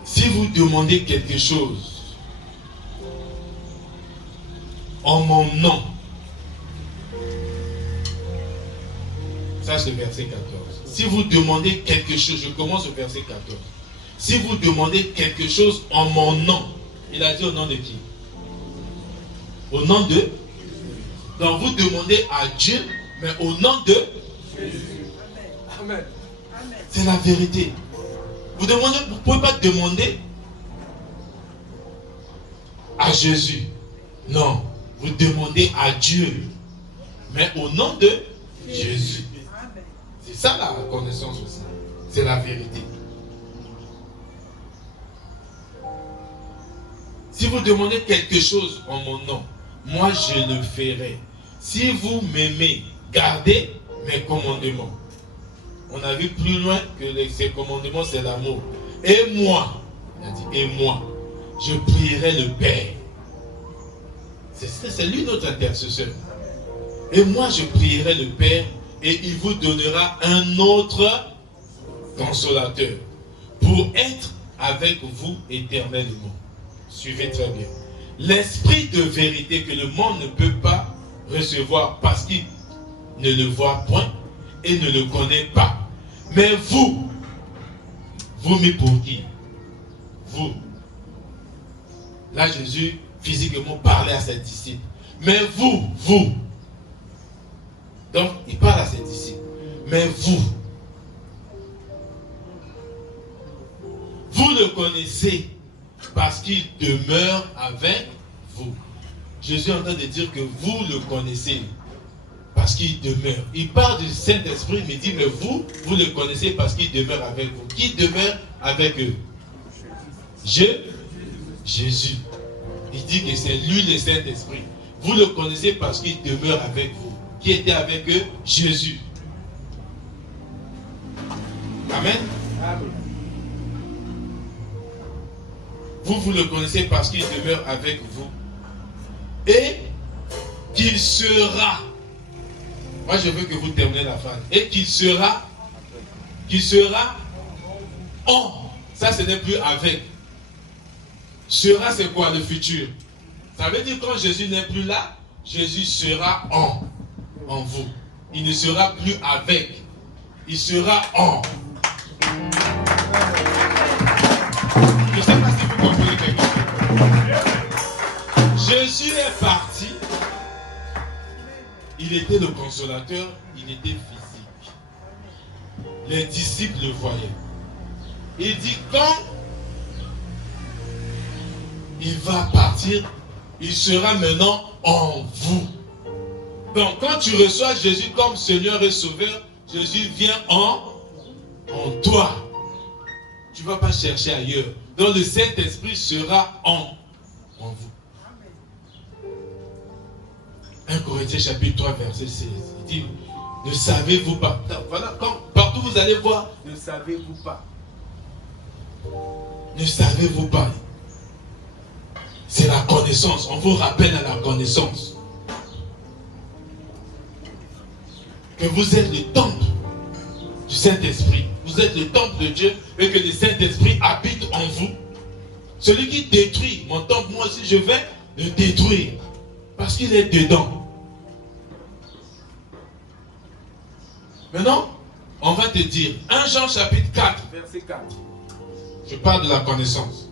Si vous demandez quelque chose en mon nom, ça c'est le verset 14. Si vous demandez quelque chose, je commence au verset 14. Si vous demandez quelque chose en mon nom, il a dit au nom de qui? Au nom de? Donc vous demandez à Dieu, mais au nom de Jésus. Amen. C'est la vérité. Vous ne pouvez pas demander à Jésus. Non, vous demandez à Dieu, mais au nom de Jésus. C'est ça la reconnaissance aussi. C'est la vérité. Si vous demandez quelque chose en mon nom, moi je le ferai. Si vous m'aimez, gardez mes commandements. On a vu plus loin que ces commandements, c'est l'amour. Et moi, il a dit, et moi, je prierai le Père. C'est lui notre intercesseur. Et moi, je prierai le Père et il vous donnera un autre consolateur pour être avec vous éternellement. Suivez très bien. L'esprit de vérité que le monde ne peut pas recevoir parce qu'il ne le voit point et ne le connaît pas. Mais vous mis pour qui? Vous. Là, Jésus physiquement parlait à ses disciples. Mais vous. Donc, il parle à ses disciples. Mais vous le connaissez parce qu'il demeure avec vous. Jésus est en train de dire que vous le connaissez parce qu'il demeure. Il parle du Saint-Esprit, mais il dit, mais vous le connaissez parce qu'il demeure avec vous. Qui demeure avec eux? Jésus. Il dit que c'est lui le Saint-Esprit. Vous le connaissez parce qu'il demeure avec vous. Qui était avec eux? Jésus. Amen. Amen. Vous le connaissez parce qu'il demeure avec vous. Et qu'il sera. Moi, je veux que vous terminez la phrase. Et qu'il sera en. Ça, ce n'est plus avec. Sera, c'est quoi le futur? Ça veut dire quand Jésus n'est plus là, Jésus sera en vous. Il ne sera plus avec. Il sera en. Je ne sais pas si vous comprenez quelque chose. Jésus est parti. Il était le consolateur, il était physique. Les disciples le voyaient. Il dit quand il va partir, il sera maintenant en vous. Donc quand tu reçois Jésus comme Seigneur et Sauveur, Jésus vient en toi. Tu ne vas pas chercher ailleurs. Donc le Saint-Esprit sera en vous. 1 Corinthiens chapitre 3 verset 16. Il dit, ne savez-vous pas? Voilà, partout vous allez voir, ne savez-vous pas? Ne savez-vous pas? C'est la connaissance. On vous rappelle à la connaissance. Que vous êtes le temple du Saint-Esprit. Vous êtes le temple de Dieu et que le Saint-Esprit habite en vous. Celui qui détruit mon temple, moi aussi je vais le détruire. Parce qu'il est dedans. Maintenant, on va te dire, 1 Jean chapitre 4, verset 4. Je parle de la connaissance.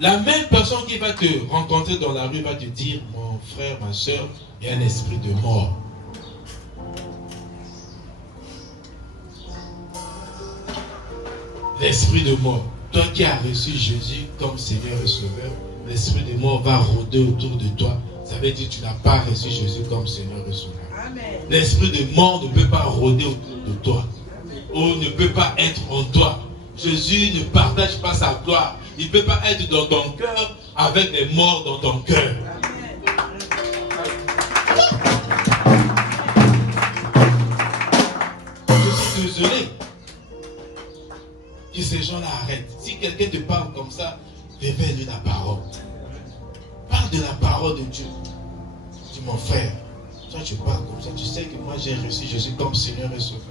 La même personne qui va te rencontrer dans la rue va te dire, mon frère, ma soeur, il y a un esprit de mort. L'esprit de mort. Toi qui as reçu Jésus comme Seigneur et Sauveur, l'esprit de mort va rôder autour de toi ça veut dire que tu n'as pas reçu Jésus comme Seigneur et Sauveur. L'esprit de mort ne peut pas rôder autour de toi. Ou ne peut pas être en toi. Jésus ne partage pas sa gloire. Il ne peut pas être dans ton cœur avec des morts dans ton cœur. Je suis désolé que ces gens-là arrêtent. Si quelqu'un te parle comme ça, révèle-lui la parole. Parle de la parole de Dieu. Dis mon frère, toi tu parles comme ça, tu sais que moi j'ai reçu Jésus comme Seigneur et Sauveur.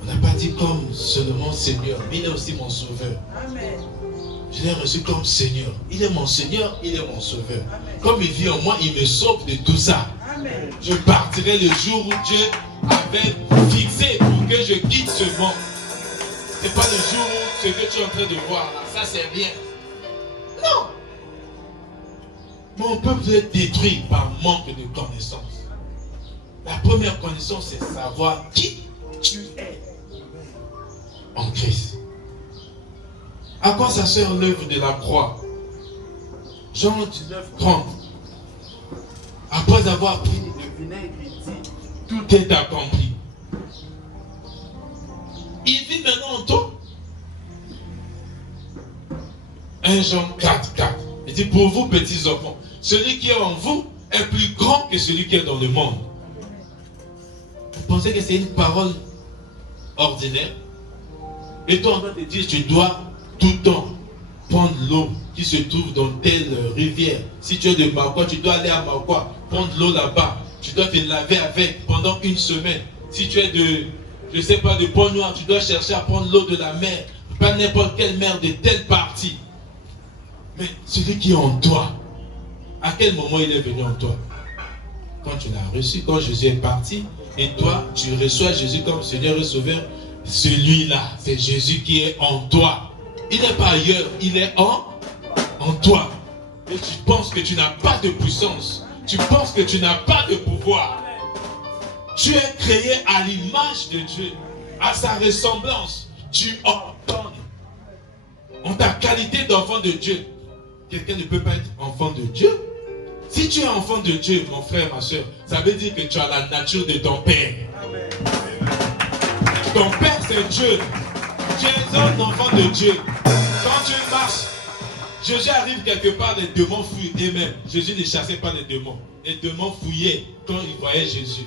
On n'a pas dit comme seulement Seigneur, mais il est aussi mon Sauveur. Amen. Je l'ai reçu comme Seigneur. Il est mon Seigneur, il est mon Sauveur. Amen. Comme il vit en moi, il me sauve de tout ça. Amen. Je partirai le jour où Dieu avait fixé pour que je quitte ce monde. Ce n'est pas le jour où ce que tu es en train de voir là, ça c'est bien. Non. Mon peuple est détruit par manque de connaissance. La première connaissance, c'est savoir qui tu es en Christ. À quoi ça sert l'œuvre de la croix? Jean 19, 30. Après avoir pris le vinaigre, il dit, tout est accompli. Il vit maintenant en toi. 1 Jean 4, 4. Il dit, pour vous, petits enfants, celui qui est en vous est plus grand que celui qui est dans le monde. Vous pensez que c'est une parole ordinaire? Et toi, on va te dire, tu dois tout le temps prendre l'eau qui se trouve dans telle rivière. Si tu es de Makwa, tu dois aller à Makwa, prendre l'eau là-bas. Tu dois te laver avec pendant une semaine. Si tu es de, je ne sais pas, de Pont-Noir, tu dois chercher à prendre l'eau de la mer. Pas n'importe quelle mer de telle partie. Mais celui qui est en toi, à quel moment il est venu en toi? Quand tu l'as reçu, quand Jésus est parti, et toi, tu reçois Jésus comme Seigneur et Sauveur, celui-là, c'est Jésus qui est en toi. Il n'est pas ailleurs, il est en toi. Et tu penses que tu n'as pas de puissance. Tu penses que tu n'as pas de pouvoir. Tu es créé à l'image de Dieu, à sa ressemblance. Tu ordonnes. En ta qualité d'enfant de Dieu. Quelqu'un ne peut pas être enfant de Dieu. Si tu es enfant de Dieu, mon frère, ma soeur, ça veut dire que tu as la nature de ton père. Amen. Ton père, c'est Dieu. Tu es un enfant de Dieu. Quand tu marches, Jésus arrive quelque part, les démons fuient eux-mêmes. Jésus ne chassait pas les démons. Les démons fouillaient quand ils voyaient Jésus.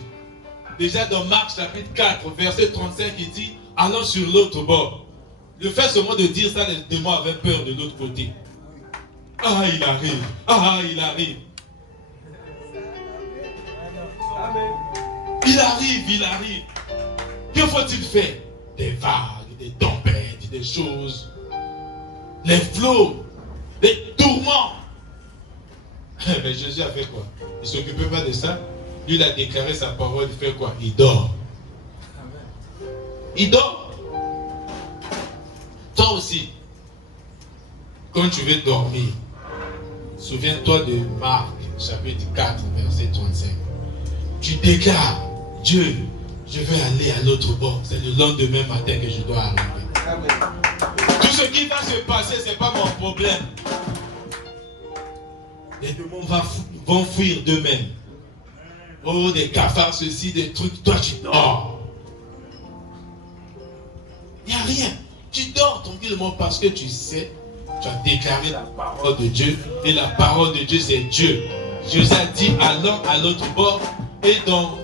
Déjà dans Marc chapitre 4, verset 35, il dit, allons sur l'autre bord. Le fait seulement de dire ça, les démons avaient peur de l'autre côté. Ah, il arrive. Ah, il arrive. Il arrive, il arrive. Que faut-il faire? Des vagues, des tempêtes, des choses. Les flots, les tourments. Mais Jésus a fait quoi? Il ne s'occupait pas de ça. Lui, il a déclaré sa parole. Il fait quoi? Il dort. Il dort. Toi aussi, quand tu veux dormir, souviens-toi de Marc, chapitre 4, verset 35. Tu déclares, Dieu, je vais aller à l'autre bord. C'est le lendemain matin que je dois arriver. Amen. Tout ce qui va se passer, ce n'est pas mon problème. Les démons vont fuir d'eux-mêmes. Oh, des cafards, ceci, des trucs. Toi, tu dors. Il n'y a rien. Tu dors tranquillement parce que tu sais, tu as déclaré la parole de Dieu. Et la parole de Dieu, c'est Dieu. Jésus a dit, allons à l'autre bord. Et dans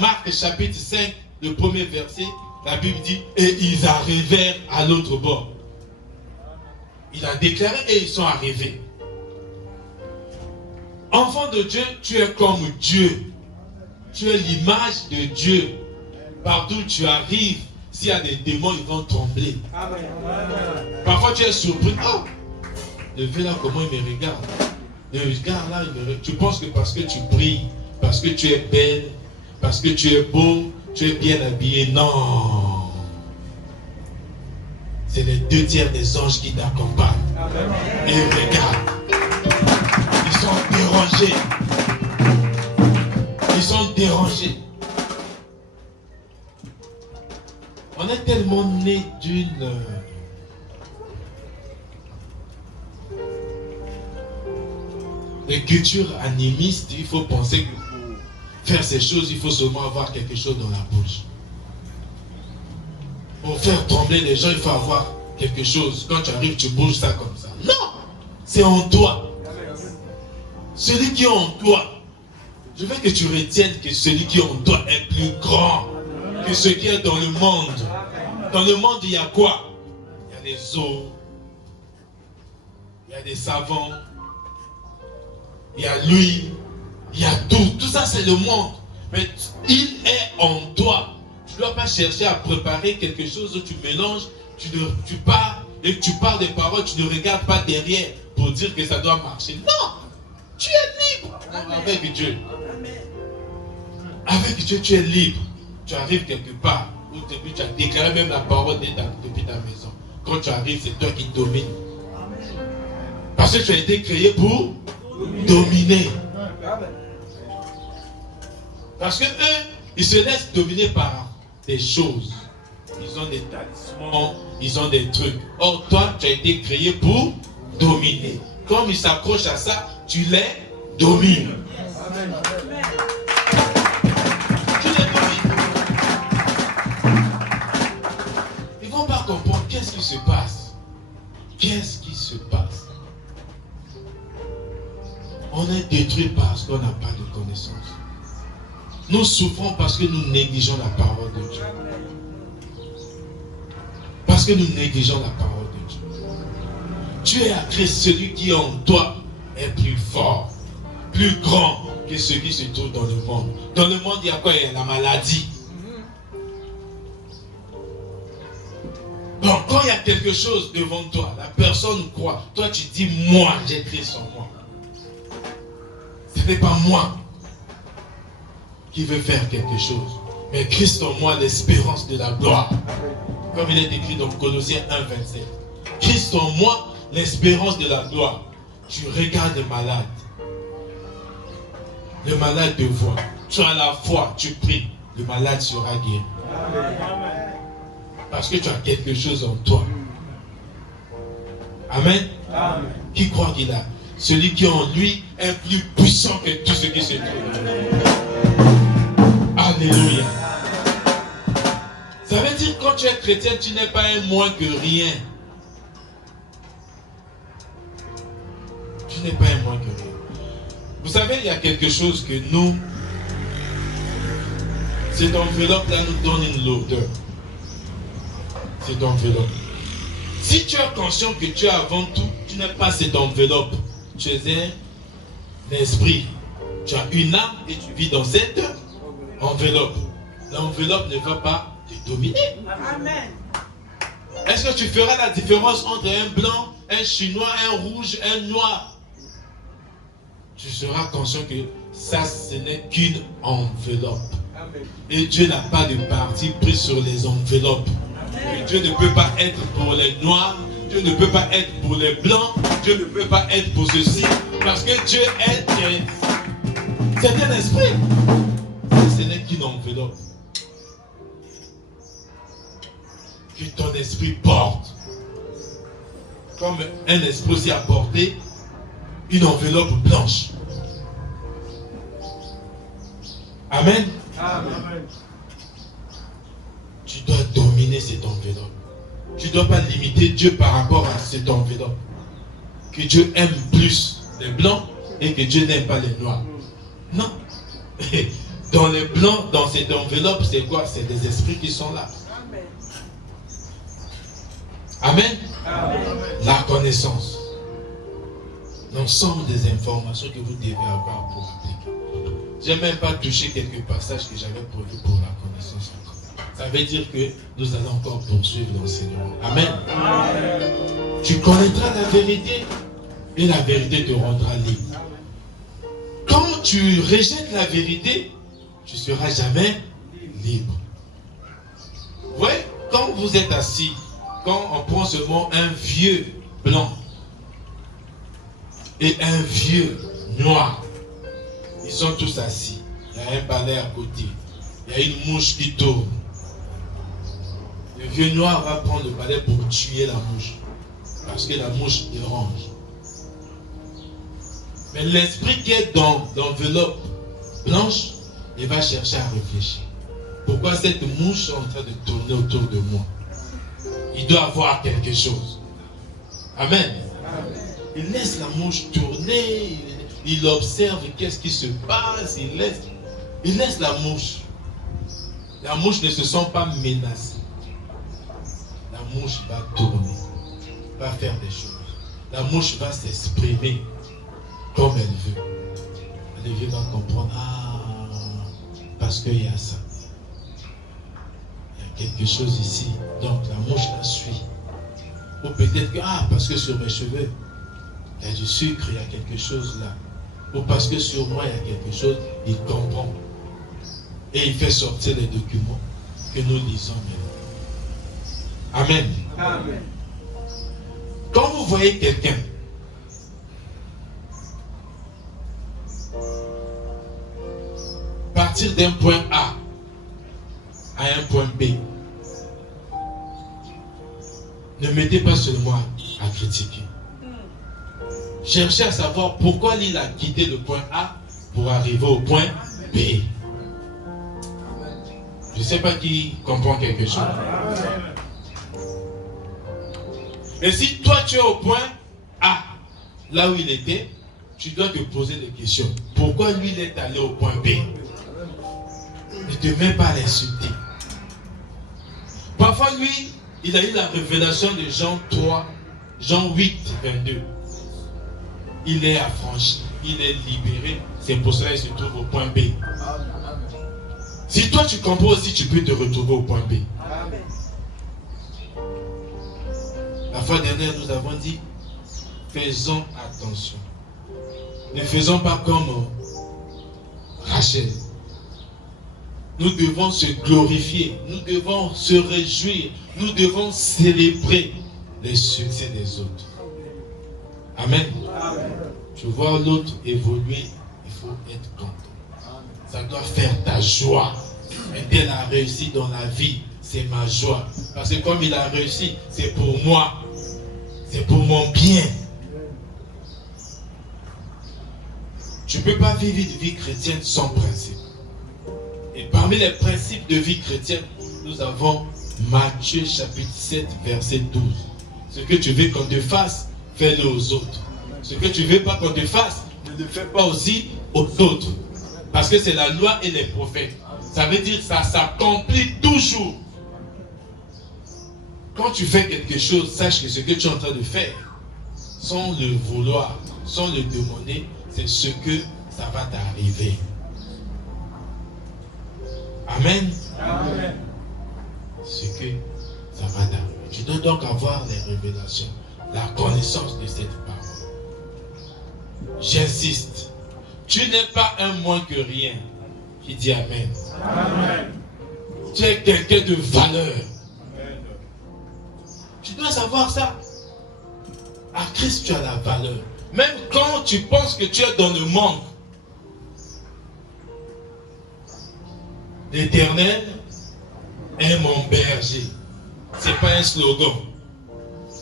Marc chapitre 5, le premier verset, la Bible dit, et ils arrivèrent à l'autre bord. Il a déclaré et ils sont arrivés. Enfant de Dieu, tu es comme Dieu. Tu es l'image de Dieu. Partout où tu arrives, s'il y a des démons, ils vont trembler. Amen. Parfois tu es surpris. Oh, le vieux là, comment il me regarde? Le regard là, il me regarde. Tu penses que parce que tu brilles, parce que tu es belle, parce que tu es beau, tu es bien habillé. Non. C'est les 2/3 des anges qui t'accompagnent. Et regarde. Ils sont dérangés. Ils sont dérangés. On est tellement né d'une... les cultures animistes, il faut penser que pour faire ces choses, il faut seulement avoir quelque chose dans la bouche. Pour faire trembler les gens, il faut avoir quelque chose. Quand tu arrives, tu bouges ça comme ça. Non! C'est en toi. Celui qui est en toi. Je veux que tu retiennes que celui qui est en toi est plus grand que ce qui est dans le monde. Dans le monde, il y a quoi? Il y a des eaux. Il y a des savants. Il y a lui. Il y a tout. Tout ça, c'est le monde. Mais il est en toi. Tu ne dois pas chercher à préparer quelque chose où tu mélanges, tu pars et tu parles des paroles, tu ne regardes pas derrière pour dire que ça doit marcher. Non! Tu es libre avec Dieu. Avec Dieu, tu es libre. Tu arrives quelque part où depuis tu as déclaré même la parole depuis ta maison. Quand tu arrives, c'est toi qui domines. Parce que tu as été créé pour dominer. Parce que eux, ils se laissent dominer par des choses. Ils ont des talismans, ils ont des trucs. Or, toi, tu as été créé pour dominer. Comme ils s'accrochent à ça, tu les domines. Amen. Tu les domines. Ils ne vont pas comprendre qu'est-ce qui se passe. Qu'est-ce qui se passe? On est détruit parce qu'on n'a pas de connaissance. Nous souffrons parce que nous négligeons la parole de Dieu. Parce que nous négligeons la parole de Dieu. Dieu a créé celui qui est en toi est plus fort, plus grand que ce qui se trouve dans le monde. Dans le monde, il y a quoi? Il y a la maladie. Donc, quand il y a quelque chose devant toi, la personne croit. Toi, tu dis, moi, j'ai Christ en moi. Ce n'est pas moi qui veut faire quelque chose, mais Christ en moi, l'espérance de la gloire. Comme il est écrit dans Colossiens 1, 27. Christ en moi, l'espérance de la gloire. Tu regardes le malade. Le malade te voit. Tu as la foi, tu pries. Le malade sera guéri. Parce que tu as quelque chose en toi. Amen. Amen. Qui croit qu'il a? Celui qui est en lui est plus puissant que tout ce qui se trouve. Alléluia. Ça veut dire que quand tu es chrétien, tu n'es pas un moins que rien. Tu n'es pas un moins que rien. Vous savez, il y a quelque chose que nous, cette enveloppe-là nous donne une lourdeur. Cette enveloppe. Si tu es conscient que tu es avant tout, tu n'es pas cette enveloppe. Tu es un esprit. Tu as une âme et tu vis dans cette enveloppe. L'enveloppe ne va pas te dominer. Amen. Est-ce que tu feras la différence entre un blanc, un chinois, un rouge, un noir? Tu seras conscient que ça, ce n'est qu'une enveloppe. Amen. Et Dieu n'a pas de parti pris sur les enveloppes. Et Dieu ne peut pas être pour les noirs, Dieu ne peut pas être pour les blancs, Dieu ne peut pas être pour ceci, parce que Dieu est c'est un esprit. Ce n'est qu'une enveloppe que ton esprit porte. Comme un esprit aussi a porté une enveloppe blanche. Amen. Amen. Tu dois dominer cette enveloppe. Tu ne dois pas limiter Dieu par rapport à cette enveloppe. Que Dieu aime plus les blancs et que Dieu n'aime pas les noirs. Non. Dans les blancs, dans cette enveloppe, c'est quoi? C'est des esprits qui sont là. Amen. Amen. La connaissance. L'ensemble des informations que vous devez avoir pour appliquer. Je n'ai même pas touché quelques passages que j'avais prévus pour la connaissance encore. Ça veut dire que nous allons encore poursuivre l'enseignement. Amen. Amen. Tu connaîtras la vérité et la vérité te rendra libre. Quand tu rejettes la vérité, tu ne seras jamais libre. Vous voyez, quand vous êtes assis, quand on prend seulement un vieux blanc et un vieux noir, ils sont tous assis. Il y a un balai à côté. Il y a une mouche qui tourne. Le vieux noir va prendre le balai pour tuer la mouche. Parce que la mouche dérange. Mais l'esprit qui est dans l'enveloppe blanche, il va chercher à réfléchir. Pourquoi cette mouche est en train de tourner autour de moi? Il doit avoir quelque chose. Amen. Il laisse la mouche tourner, il observe qu'est-ce qui se passe, il laisse la mouche. La mouche ne se sent pas menacée. La mouche va tourner, va faire des choses. La mouche va s'exprimer comme elle veut. Elle va comprendre, parce qu'il y a ça. Il y a quelque chose ici. Donc la mouche la suit. Ou peut-être que, parce que sur mes cheveux, il y a du sucre, il y a quelque chose là. Ou parce que sur moi, il y a quelque chose, il comprend. Et il fait sortir les documents que nous lisons maintenant. Amen. Amen. Quand vous voyez quelqu'un partir d'un point A à un point B, ne mettez pas seulement à critiquer. Cherchez à savoir pourquoi il a quitté le point A pour arriver au point B. Je ne sais pas qui comprend quelque chose. Et si toi tu es au point A, là où il était, tu dois te poser des questions. Pourquoi lui il est allé au point B? Ne te mets pas à l'insulter. Parfois lui, il a eu la révélation de Jean 3, Jean 8, 22. Il est affranchi, il est libéré. C'est pour cela qu'il se trouve au point B. Si toi tu comprends aussi, tu peux te retrouver au point B. La fois dernière, nous avons dit, faisons attention. Ne faisons pas comme Rachel. Nous devons se glorifier, nous devons se réjouir, nous devons célébrer les succès des autres. Amen. Tu vois l'autre évoluer, il faut être content. Ça doit faire ta joie. Un tel a réussi dans la vie, c'est ma joie. Parce que comme il a réussi, c'est pour moi. C'est pour mon bien. Tu ne peux pas vivre une vie chrétienne sans principe. Et parmi les principes de vie chrétienne, nous avons Matthieu chapitre 7, verset 12. Ce que tu veux qu'on te fasse, fais-le aux autres. Ce que tu ne veux pas qu'on te fasse, ne le fais pas aussi aux autres. Parce que c'est la loi et les prophètes. Ça veut dire que ça s'accomplit toujours. Quand tu fais quelque chose, sache que ce que tu es en train de faire, sans le vouloir, sans le demander, c'est ce que ça va t'arriver. Amen. Amen. Ce que ça va t'arriver. Tu dois donc avoir les révélations, la connaissance de cette parole. J'insiste. Tu n'es pas un moins que rien. Qui dit Amen. Amen. Tu es quelqu'un de valeur. Amen. Tu dois savoir ça. À Christ, tu as la valeur. Même quand tu penses que tu es dans le manque. L'Éternel est mon berger. Ce n'est pas un slogan.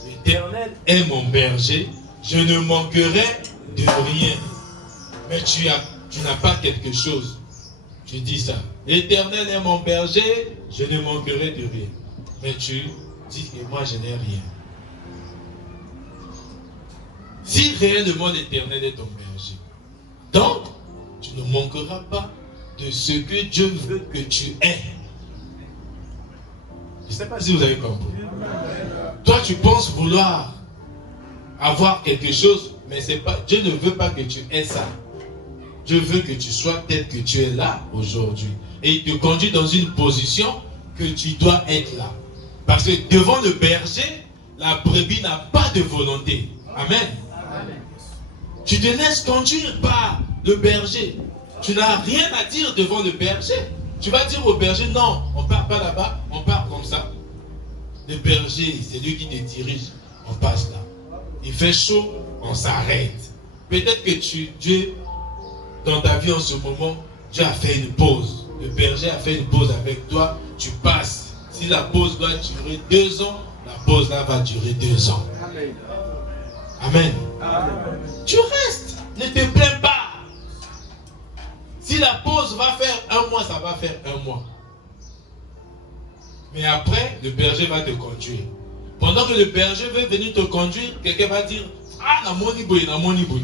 L'Éternel est mon berger. Je ne manquerai de rien. Mais tu n'as pas quelque chose. Tu dis ça. L'Éternel est mon berger. Je ne manquerai de rien. Mais tu dis que moi je n'ai rien. Si réellement l'Éternel est ton berger, donc tu ne manqueras pas de ce que Dieu veut que tu aies. Je ne sais pas si vous avez compris. Toi, tu penses vouloir avoir quelque chose, mais c'est pas, Dieu ne veut pas que tu aies ça. Dieu veut que tu sois tel que tu es là aujourd'hui. Et il te conduit dans une position que tu dois être là. Parce que devant le berger, la brebis n'a pas de volonté. Amen. Tu te laisses conduire par le berger. Tu n'as rien à dire devant le berger. Tu vas dire au berger, non, on ne part pas là-bas, on part comme ça. Le berger, c'est lui qui te dirige. On passe là. Il fait chaud, on s'arrête. Peut-être que Dieu, dans ta vie en ce moment, Dieu a fait une pause. Le berger a fait une pause avec toi, tu passes. Si la pause doit durer 2 ans, la pause là va durer 2 ans. Amen. Amen. Amen. Tu restes. Ne te plains va faire un mois, ça va faire un mois. Mais après, le berger va te conduire. Pendant que le berger veut venir te conduire, quelqu'un va dire, ah, na moni boy, na moni boy.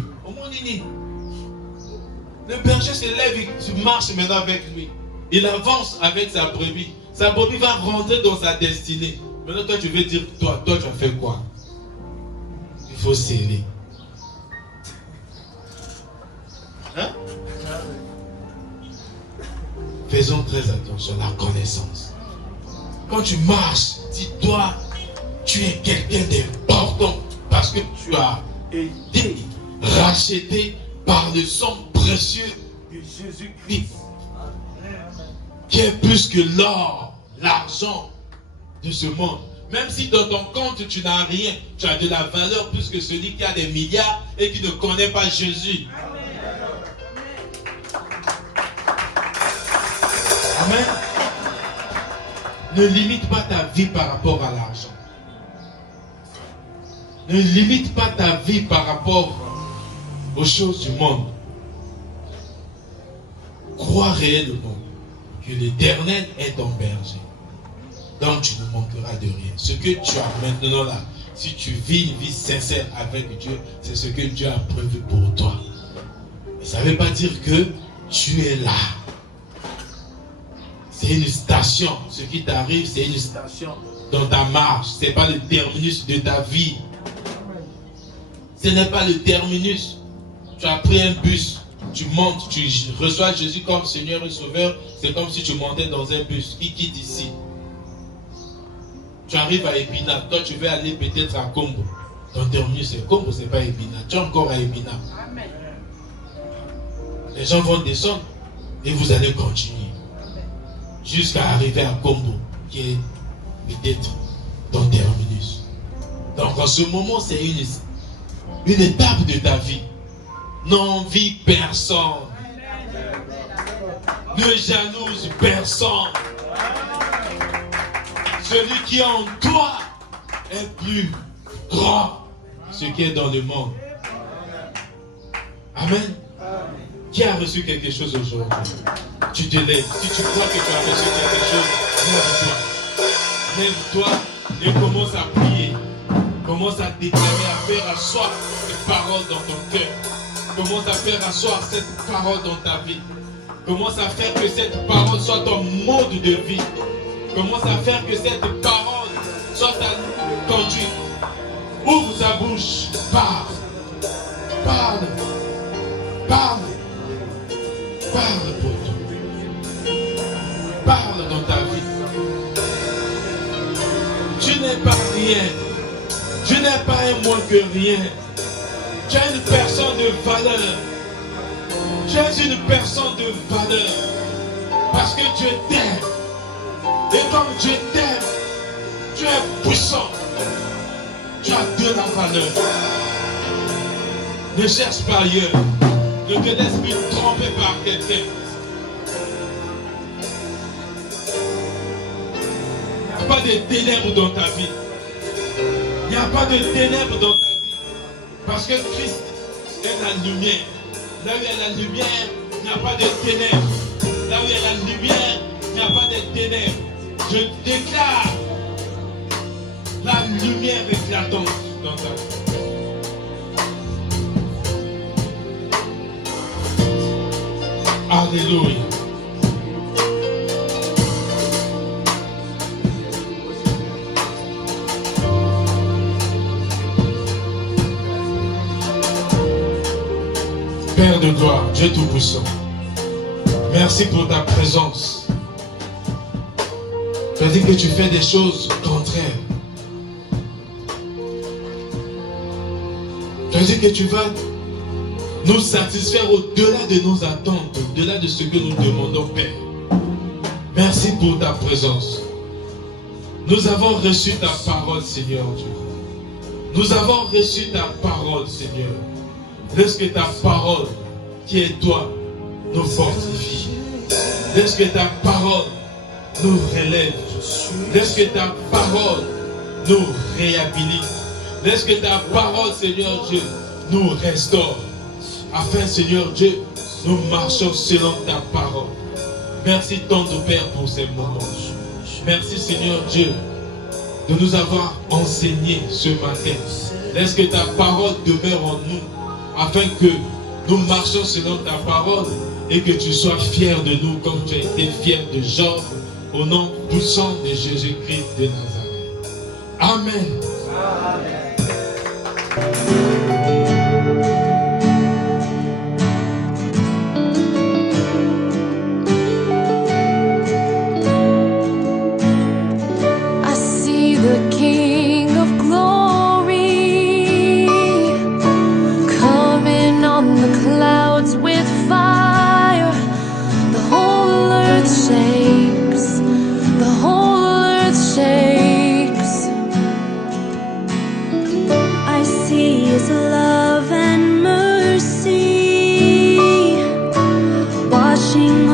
Le berger se lève, tu marches maintenant avec lui. Il avance avec sa brebis. Sa brebis va rentrer dans sa destinée. Maintenant, toi, tu veux dire, toi, tu as fait quoi? Il faut sceller. Hein? Faisons très attention à la connaissance. Quand tu marches, dis-toi, tu es quelqu'un d'important parce que tu as été racheté par le sang précieux de Jésus-Christ, qui est plus que l'or, l'argent de ce monde. Même si dans ton compte tu n'as rien, tu as de la valeur plus que celui qui a des milliards et qui ne connaît pas Jésus. Amen. Ne limite pas ta vie par rapport à l'argent. Ne limite pas ta vie par rapport aux choses du monde. Crois réellement que l'Éternel est ton berger. Donc tu ne manqueras de rien. Ce que tu as maintenant là, si tu vis une vie sincère avec Dieu, c'est ce que Dieu a prévu pour toi. Mais ça ne veut pas dire que tu es là. C'est une station. Ce qui t'arrive, c'est une station dans ta marche. Ce n'est pas le terminus de ta vie. Ce n'est pas le terminus. Tu as pris un bus, tu montes, tu reçois Jésus comme Seigneur et Sauveur. C'est comme si tu montais dans un bus qui quitte ici. Tu arrives à Épina. Toi, tu veux aller peut-être à Combo. Ton terminus, c'est Combo, ce n'est pas Épina. Tu es encore à Épina. Les gens vont descendre et vous allez continuer jusqu'à arriver à Combo, qui est peut-être ton terminus. Donc en ce moment, c'est une étape de ta vie. N'envie personne. Ne jalouse personne. Celui qui est en toi est plus grand que ce qui est dans le monde. Amen. Qui a reçu quelque chose aujourd'hui? Tu te lèves. Si tu crois que tu as reçu quelque chose, lève-toi. Lève-toi et commence à prier. Commence à déclarer, à faire asseoir cette parole dans ton cœur. Commence à faire asseoir cette parole dans ta vie. Commence à faire que cette parole soit ton mode de vie. Commence à faire que cette parole soit ta conduite. Ouvre ta bouche. Parle. Parle. Parle. Parle pour toi. Parle dans ta vie. Tu n'es pas rien. Tu n'es pas un moins que rien. Tu es une personne de valeur. Tu es une personne de valeur. Parce que Dieu t'aime. Et comme Dieu t'aime, tu es puissant. Tu as de la valeur. Ne cherche pas ailleurs. Ne te laisse plus tromper par quelqu'un. Il n'y a pas de ténèbres dans ta vie. Il n'y a pas de ténèbres dans ta vie. Parce que Christ est la lumière. Là où il y a la lumière, il n'y a pas de ténèbres. Là où il y a la lumière, il n'y a pas de ténèbres. Je déclare la lumière éclatante dans ta vie. Alléluia. Père de gloire, Dieu Tout-Puissant, merci pour ta présence. Tu as dit que tu fais des choses contraires. Tu as dit que tu vas nous satisfaire au-delà de nos attentes, au-delà de ce que nous demandons, Père. Merci pour ta présence. Nous avons reçu ta parole, Seigneur Dieu. Nous avons reçu ta parole, Seigneur. Laisse que ta parole, qui est toi, nous fortifie. Laisse que ta parole nous relève. Laisse que ta parole nous réhabilite. Laisse que ta parole, Seigneur Dieu, nous restaure. Afin, Seigneur Dieu, nous marchons selon ta parole. Merci tendre Père pour ces moments. Merci Seigneur Dieu de nous avoir enseigné ce matin. Laisse que ta parole demeure en nous afin que nous marchions selon ta parole et que tu sois fier de nous comme tu as été fier de Job au nom puissant de Jésus-Christ de Nazareth. Amen. I see the King of Glory coming on the clouds with fire. The whole earth shakes. The whole earth shakes. I see His love and mercy washing